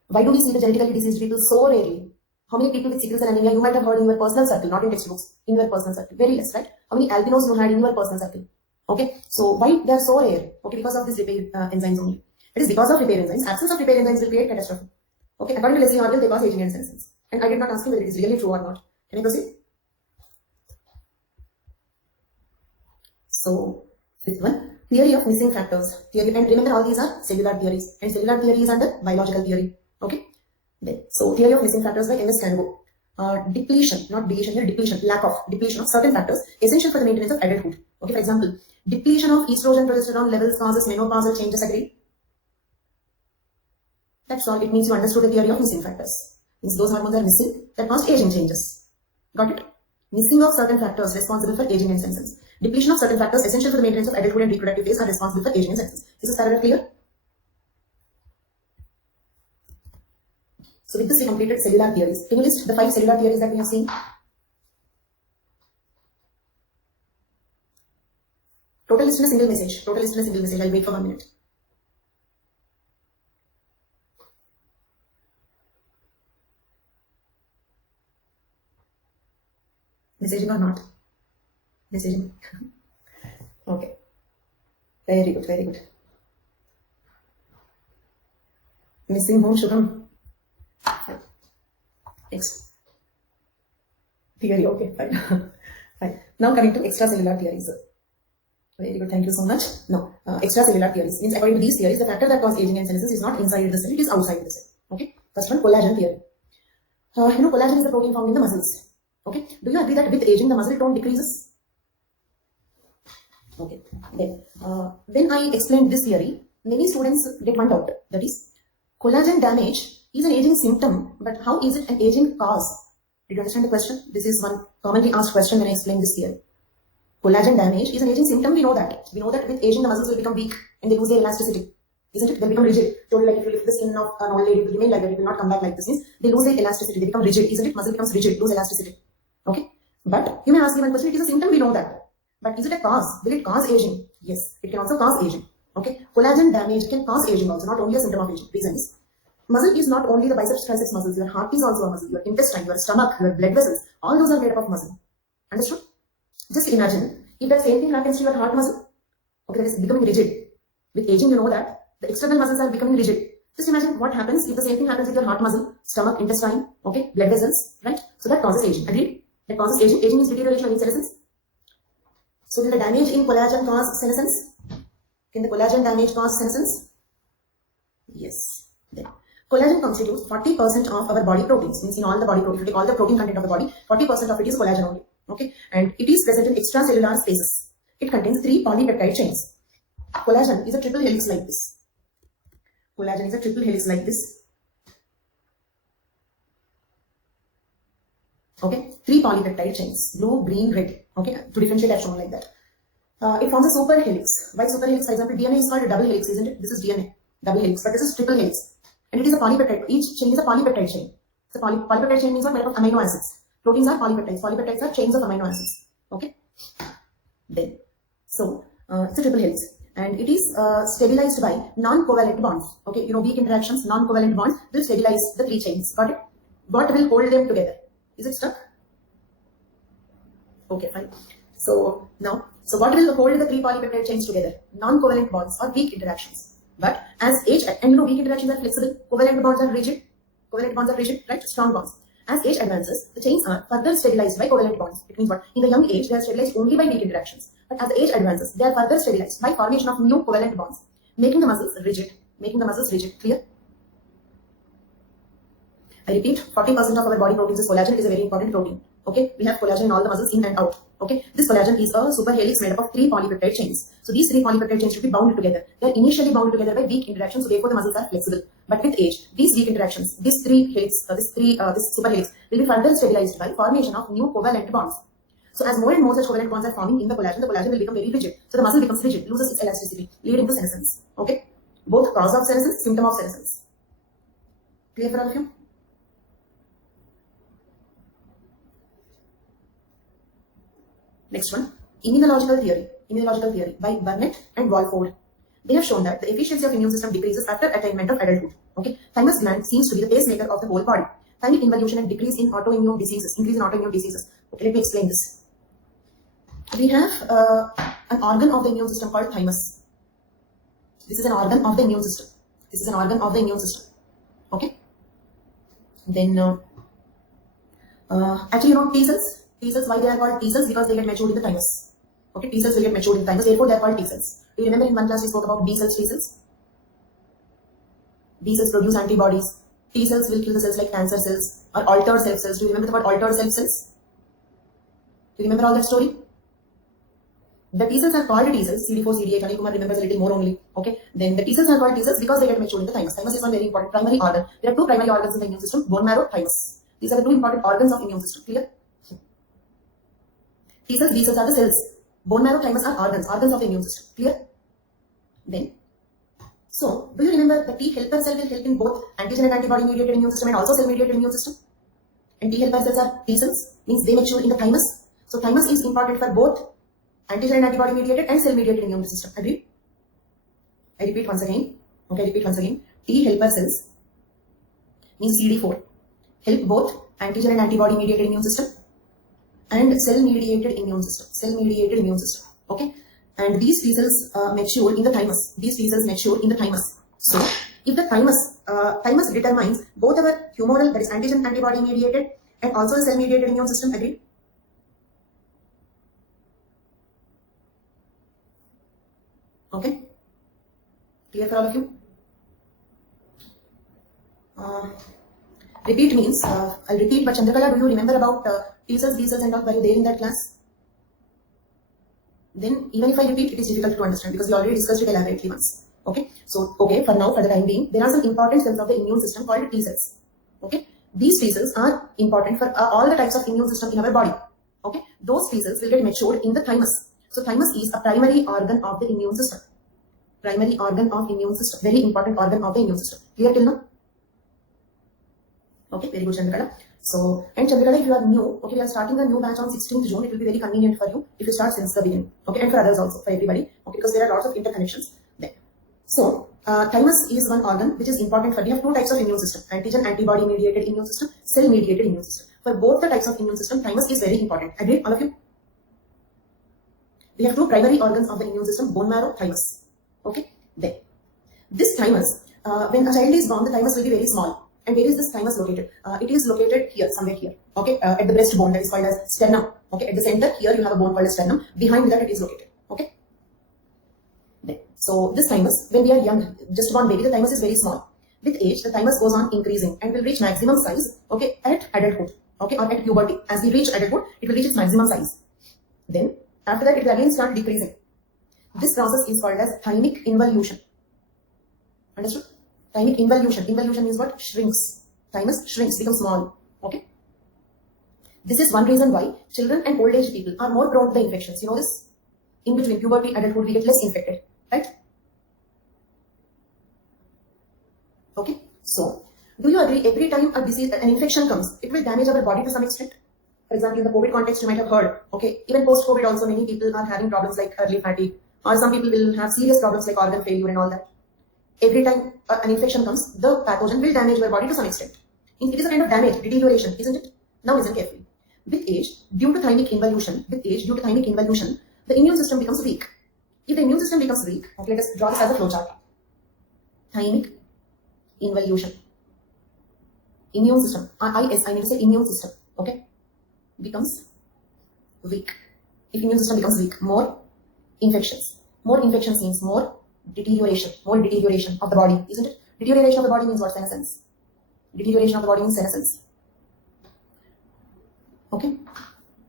Why do we see the genetically diseased people so rarely? How many people with sickle cell anemia you might have heard in your personal circle, not in textbooks, in your personal circle? Very less, right? How many albinos you had in your personal circle? Okay, so why they are so rare? Okay, because of these repair enzymes only. It is because of repair enzymes. Absence of repair enzymes will create catastrophe. Okay, according to Leslie Orgel, they cause aging and senescence. And I did not ask him whether it is really true or not. Can I proceed? So, this one, theory of missing factors. Theory, and remember all these are cellular theories. And cellular theory is under biological theory. Okay. Then, so, theory of missing factors by M.S. Cango. Depletion, not deletion here, depletion, lack of depletion of certain factors essential for the maintenance of adulthood. Okay, for example, depletion of estrogen progesterone levels causes menopausal changes, agree? That's all. It means you understood the theory of missing factors. Means those hormones are missing that cause aging changes. Got it? Missing of certain factors responsible for aging and senescence. Depletion of certain factors essential for the maintenance of adulthood and reproductive phase are responsible for aging and senescence. Is this paragraph clear? So with this we completed cellular theories. Can you list the 5 cellular theories that we have seen? Total list in a single message. Total list in a single message. I'll wait for 1 minute. Messaging or not? Messaging. Okay. Very good, very good. Missing home, Shubham. Next. Theory, okay, fine. Fine. Now coming to extracellular theories. Very good, thank you so much. Now, extracellular theories means according to these theories, the factor that causes aging and senescence is not inside the cell, it is outside the cell. Okay. First one, collagen theory. Collagen is the protein found in the muscles. Okay. Do you agree that with aging the muscle tone decreases? Okay. Then, when I explained this theory, many students get one doubt. That is, collagen damage is an aging symptom, but how is it an aging cause? Did you understand the question? This is one commonly asked question when I explain this theory. Collagen damage is an aging symptom. We know that. We know that with aging, the muscles will become weak and they lose their elasticity. Isn't it? They become rigid. Told like if you lift the skin of an old lady, it will remain like that. It will not come back like this. Means they lose their elasticity. They become rigid. Isn't it? Muscle becomes rigid, lose elasticity. Okay. But you may ask me one question. It is a symptom. We know that. But is it a cause? Will it cause aging? Yes. It can also cause aging. Okay. Collagen damage can cause aging also. Not only a symptom of aging. Reason is, muscle is not only the biceps, triceps muscles. Your heart is also a muscle. Your intestine, your stomach, your blood vessels. All those are made up of muscle. Understood? Just imagine if that same thing happens to your heart muscle. Okay, that is becoming rigid. With aging, you know that the external muscles are becoming rigid. Just imagine what happens if the same thing happens with your heart muscle, stomach, intestine, okay, blood vessels, right? So that causes aging. Agreed? That causes aging. Aging is deterioration of senescence. So will the damage in collagen cause senescence? Can the collagen damage cause senescence? Yes. Then collagen constitutes 40% of our body proteins. Means in all the body proteins, if you take all the protein content of the body, 40% of it is collagen only. Okay, and it is present in extracellular spaces. It contains 3 polypeptide chains. Collagen is a triple helix like this. Collagen is a triple helix like this. Okay, 3 polypeptide chains, blue, green, red. Okay, to differentiate I've shown like that. It forms a super helix. Why super helix? For example, DNA is called a double helix, isn't it? This is DNA, double helix, but this is triple helix. And it is a polypeptide. Each chain is a polypeptide chain. So polypeptide chain means what? Made up of amino acids. Proteins are polypeptides. Polypeptides are chains of amino acids. Okay. Then, so it's a triple helix, and it is stabilized by non-covalent bonds. Okay, you know, weak interactions, non-covalent bonds will stabilize the 3 chains. Got it? What will hold them together? Is it stuck? Okay, fine. So now, so what will hold the 3 polypeptide chains together? Non-covalent bonds or weak interactions. But as age, and you know, weak interactions are flexible. Covalent bonds are rigid. Covalent bonds are rigid, right? Strong bonds. As age advances, the chains are further stabilized by covalent bonds. It means what? In the young age, they are stabilized only by weak interactions. But as the age advances, they are further stabilized by formation of new covalent bonds, making the muscles rigid. Making the muscles rigid. Clear? I repeat, 40% of our body proteins is collagen. It is a very important protein. Okay, we have collagen in all the muscles in and out. Okay, this collagen is a super helix made up of 3 polypeptide chains. So these 3 polypeptide chains should be bound together. They are initially bound together by weak interactions, so therefore the muscles are flexible. But with age, these weak interactions, these 3 helix, this super helix will be further stabilized by formation of new covalent bonds. So as more and more such covalent bonds are forming in the collagen will become very rigid. So the muscle becomes rigid, loses its elasticity, leading to senescence. Okay, both cause of senescence, symptom of senescence. Clear for all of you? Next one, immunological theory. Immunological theory by Burnett and Walford. They have shown that the efficiency of immune system decreases after attainment of adulthood. Okay, thymus gland seems to be the pacemaker of the whole body. Thymic involution and decrease in autoimmune diseases. Increase in autoimmune diseases. Okay, let me explain this. We have an organ of the immune system called thymus. This is an organ of the immune system. This is an organ of the immune system. Okay. Then, actually, you know, T cells. T cells, why they are called T cells? Because they get matured in the thymus. Okay, T cells will get matured in the thymus, therefore they are called T cells. Do you remember in one class we spoke about B cells, T cells? B cells produce antibodies. T cells will kill the cells like cancer cells or altered self cells. Do you remember the word altered self cells? Do you remember all that story? The T cells are called T cells. CD4, CD8, Anil Kumar remembers a little more only. Okay, then the T cells are called T cells because they get matured in the thymus. Thymus is one very important primary organ. There are 2 primary organs in the immune system: bone marrow, thymus. These are the 2 important organs of immune system. Clear? T cells, B cells are the cells. Bone marrow, thymus are organs of the immune system. Clear? Then, so do you remember the T helper cell will help in both antigen and antibody mediated immune system and also cell mediated immune system? And T helper cells are T cells, means they mature in the thymus. So thymus is important for both antigen and antibody mediated and cell mediated immune system. Agree? I repeat once again. Okay, I repeat once again. T helper cells means CD4 help both antigen and antibody mediated immune system and cell mediated immune system. Okay, and these T cells mature in the thymus. These T cells mature in the thymus. So if the thymus determines both our humoral, that is antigen antibody mediated, and also cell mediated immune system. Agree? Okay, clear for all of you? Repeat means, I'll repeat, but Chandrakala, do you remember about T cells, B cells and all? Were you there in that class? then even if I repeat, it is difficult to understand because we already discussed it elaborately once. Okay, so okay, for now, for the time being, there are some important cells of the immune system called T cells. Okay, these T cells are important for all the types of immune system in our body. Okay, those T cells will get matured in the thymus. So thymus is a primary organ of the immune system. Primary organ of immune system, very important organ of the immune system. Clear till now? Okay, very good, Chandrakala. So, and Chandrakala, if you are new, okay, we are starting a new batch on 16th June. It will be very convenient for you if you start since the beginning. Okay, and for others also, for everybody. Okay, because there are lots of interconnections there. So, thymus is one organ which is important for. We have two types of immune system: antigen antibody mediated immune system, cell mediated immune system. For both the types of immune system, thymus is very important. Agree, all of you? We have two primary organs of the immune system: bone marrow, thymus. Okay, there. This thymus, when a child is born, the thymus will be very small. And where is this thymus located? It is located here, somewhere here. Okay, at the breast bone, that is called as sternum. Okay, at the center here you have a bone called as sternum. Behind that it is located. Okay. There. So this thymus, when we are young, just born baby, the thymus is very small. With age, the thymus goes on increasing and will reach maximum size. Okay, at adulthood. Okay, or at puberty. As we reach adulthood, it will reach its maximum size. Then after that, it will again start decreasing. This process is called as thymic involution. Understood? Thymic involution. Involution means what? Shrinks. Thymus shrinks, becomes small. Okay. This is one reason why children and old age people are more prone to the infections. You know this? In between puberty, adulthood, we get less infected. Right? Okay. So, do you agree? Every time a disease, an infection comes, it will damage our body to some extent. For example, in the COVID context, you might have heard. Okay. Even post-COVID, also many people are having problems like early fatigue, or some people will have serious problems like organ failure and all that. Every time an infection comes, the pathogen will damage your body to some extent. It is a kind of damage, deterioration, isn't it? Now listen carefully. With age, due to thymic involution, the immune system becomes weak. If the immune system becomes weak, okay, let us draw this as a flowchart. Thymic involution. Immune system, I need to say immune system, okay, becomes weak. If immune system becomes weak, more infections. More infections means more deterioration of the body, isn't it? Deterioration of the body means what, senescence? Deterioration of the body means senescence. Okay.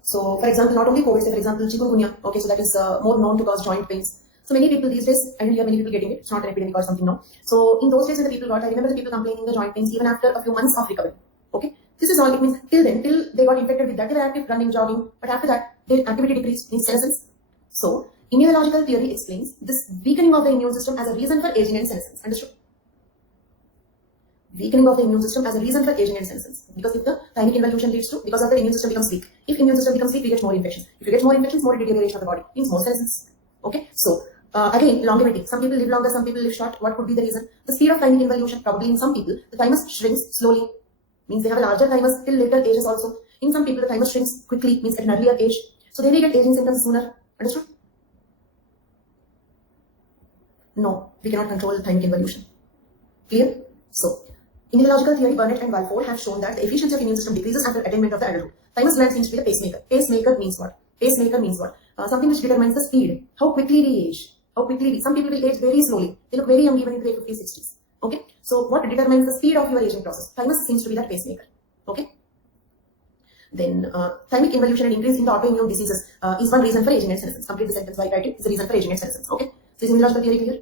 So, for example, not only COVID, say for example, chikungunya, okay, so that is more known to cause joint pains. So many people these days, I don't hear many people getting it, it's not an epidemic or something now. So in those days when the people got, I remember the people complaining the joint pains even after a few months of recovery. Okay. This is all it means. Till then, till they got infected with that, they were active, running, jogging, but after that, their activity decreased, means senescence. So, immunological theory explains this weakening of the immune system as a reason for aging and senescence. Understood? Weakening of the immune system as a reason for aging and senescence. Because if the thymic involution leads to, because of the immune system becomes weak. If immune system becomes weak, we get more infections. If you get more infections, more deterioration of the body, means more senescence. Okay? So, again, longevity. Some people live longer, some people live short. What could be the reason? The speed of thymic involution. Probably in some people, the thymus shrinks slowly. Means they have a larger thymus till later ages also. In some people, the thymus shrinks quickly, means at an earlier age. So they may get aging symptoms sooner. Understood? No, we cannot control thymic involution. Clear? So, immunological theory, Burnett and Walford have shown that the efficiency of immune system decreases after attainment of the adulthood. Thymus gland seems to be the pacemaker. Pacemaker means what? Pacemaker means what? Something which determines the speed. How quickly we age. How quickly we, some people will age very slowly. They look very young even in their 50s, 60s. Okay? So, what determines the speed of your aging process? Thymus seems to be that pacemaker. Okay? Then, thymic involution and increase in the autoimmune diseases is one reason for aging and senescence. Complete the sentence by writing is the reason for aging and senescence. Okay? So, is immunological theory clear?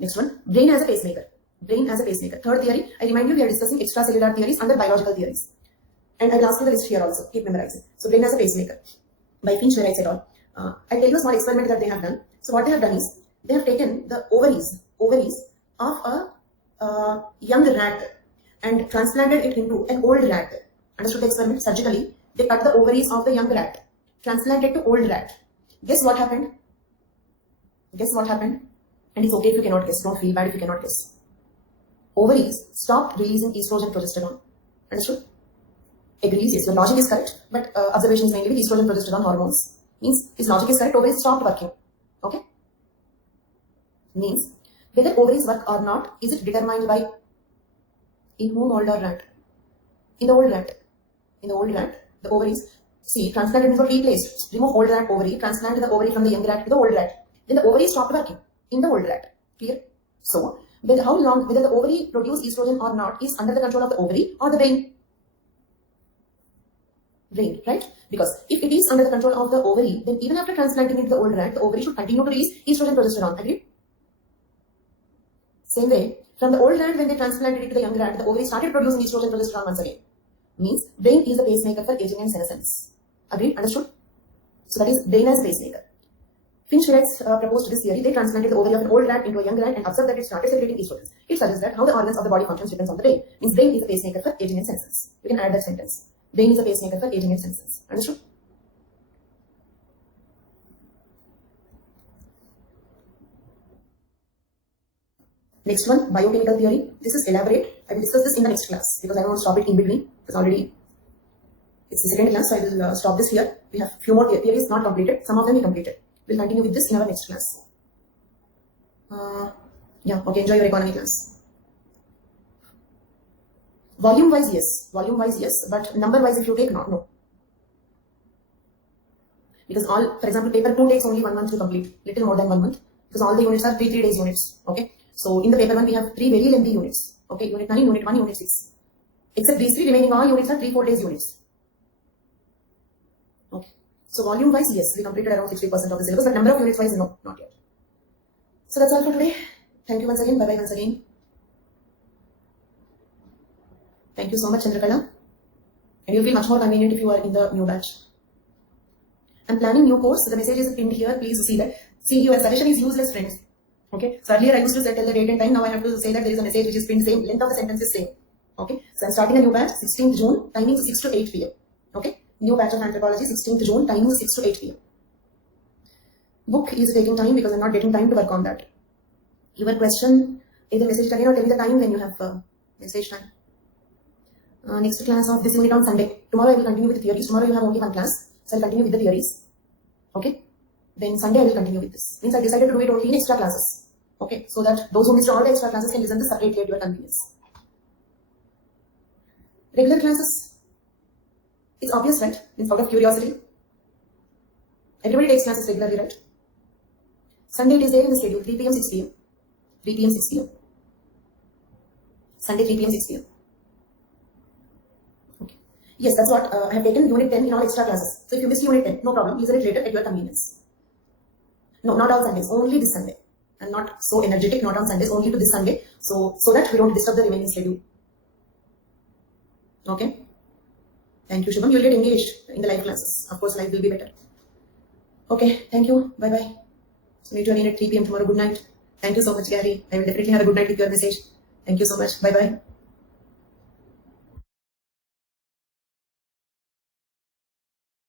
Next one, brain as a pacemaker. Brain as a pacemaker. Third theory, I remind you we are discussing extracellular theories under biological theories. And I will ask you the list here also. Keep memorizing. So, brain as a pacemaker. By Finch, et al. I'll tell you a small experiment that they have done. So, what they have done is, they have taken the ovaries of a young rat and transplanted it into an old rat. Understood the experiment? Surgically, they cut the ovaries of the young rat, transplanted to old rat. Guess what happened? Guess what happened? And it's okay if you cannot guess. Don't feel bad if you cannot guess. Ovaries stopped releasing estrogen progesterone. Understood? Agrees, yes, your logic is correct. But observation is mainly with estrogen progesterone hormones. Means his logic is correct, ovaries stopped working. Okay? Means whether ovaries work or not, is it determined by in whom old or rat? In the old rat. In the old rat, the ovaries, see, transplanted means what? Replaced. Remove old rat ovary, transplant the ovary from the young rat to the old rat. Then the ovary stopped working in the old rat. Clear? So, whether the ovary produce estrogen or not is under the control of the ovary or the brain. Brain, right? Because if it is under the control of the ovary, then even after transplanting into the old rat, the ovary should continue to release estrogen progesterone. Agree? Same way, from the old rat, when they transplanted it to the young rat, the ovary started producing estrogen progesterone once again. Means brain is the pacemaker for aging and senescence. Agreed? Understood? So that is brain as pacemaker. Finch-Phillips proposed this theory. They transplanted the ovary of an old rat into a young rat and observed that it started secreting estrogens. It suggests that how the organs of the body functions depends on the brain. Means brain is the pacemaker for aging and senescence. You can add that sentence. Brain is a pacemaker for aging and senescence. Understood? Next one, biochemical theory. This is elaborate. I will discuss this in the next class because I don't want to stop it in between because already it's the second class, so I will stop this here. We have few more theories not completed. Some of them we completed. We'll continue with this in our next class. Yeah, okay, enjoy your economy class. Volume-wise, yes. Volume-wise, yes. But number-wise, if you take, no. Because all, for example, paper 2 takes only 1 month to complete. Little more than 1 month. Because all the units are 3 days units. Okay. So in the paper 1, we have 3 very lengthy units. Okay. Unit 9, Unit 1, Unit 6. Except these 3 remaining all units are 3-4 days units. Okay. So volume-wise, yes. We completed around 60% of the syllabus. But number of units-wise, no. Not yet. So that's all for today. Thank you once again. Bye-bye once again. Thank you so much, Chandrakala. And you'll feel much more convenient if you are in the new batch. I'm planning new course. The message is pinned here. Please see that. See, your suggestion is useless, friends. Okay. So earlier I used to tell the date and time. Now I have to say that there is a message which is pinned same. Length of the sentence is same. Okay. So I'm starting a new batch, 16th June, timing 6 to 8 p.m. Okay. New batch of anthropology, 16th June, timing 6 to 8 p.m. Book is taking time because I'm not getting time to work on that. Your question, either message it again or tell me the time when you have message time. Next class of this unit on Sunday. Tomorrow I will continue with the theories. Tomorrow you have only 1 class. So I'll continue with the theories. Okay. Then Sunday I will continue with this. Means I decided to do it only in extra classes. Okay. So that those who missed all the extra classes can listen to separately at your convenience. Regular classes. It's obvious, right? It's out of curiosity. Everybody takes classes regularly, right? Sunday it is there in the schedule. 3 p.m. 6 p.m. 3 p.m. 6 p.m. Sunday 3 p.m. 6 p.m. Yes, that's what I have taken unit 10 in all extra classes. So if you missed unit 10, no problem. Listen it later at your convenience. No, not all Sundays. Only this Sunday. I'm not so energetic, not on Sundays, only to this Sunday. So that we don't disturb the remaining schedule. Okay. Thank you, Shubham. You'll get engaged in the live classes. Of course, live will be better. Okay. Thank you. Bye-bye. So meet you again at 3 p.m. tomorrow. Good night. Thank you so much, Gary. I will definitely have a good night with your message. Thank you so much. Bye-bye.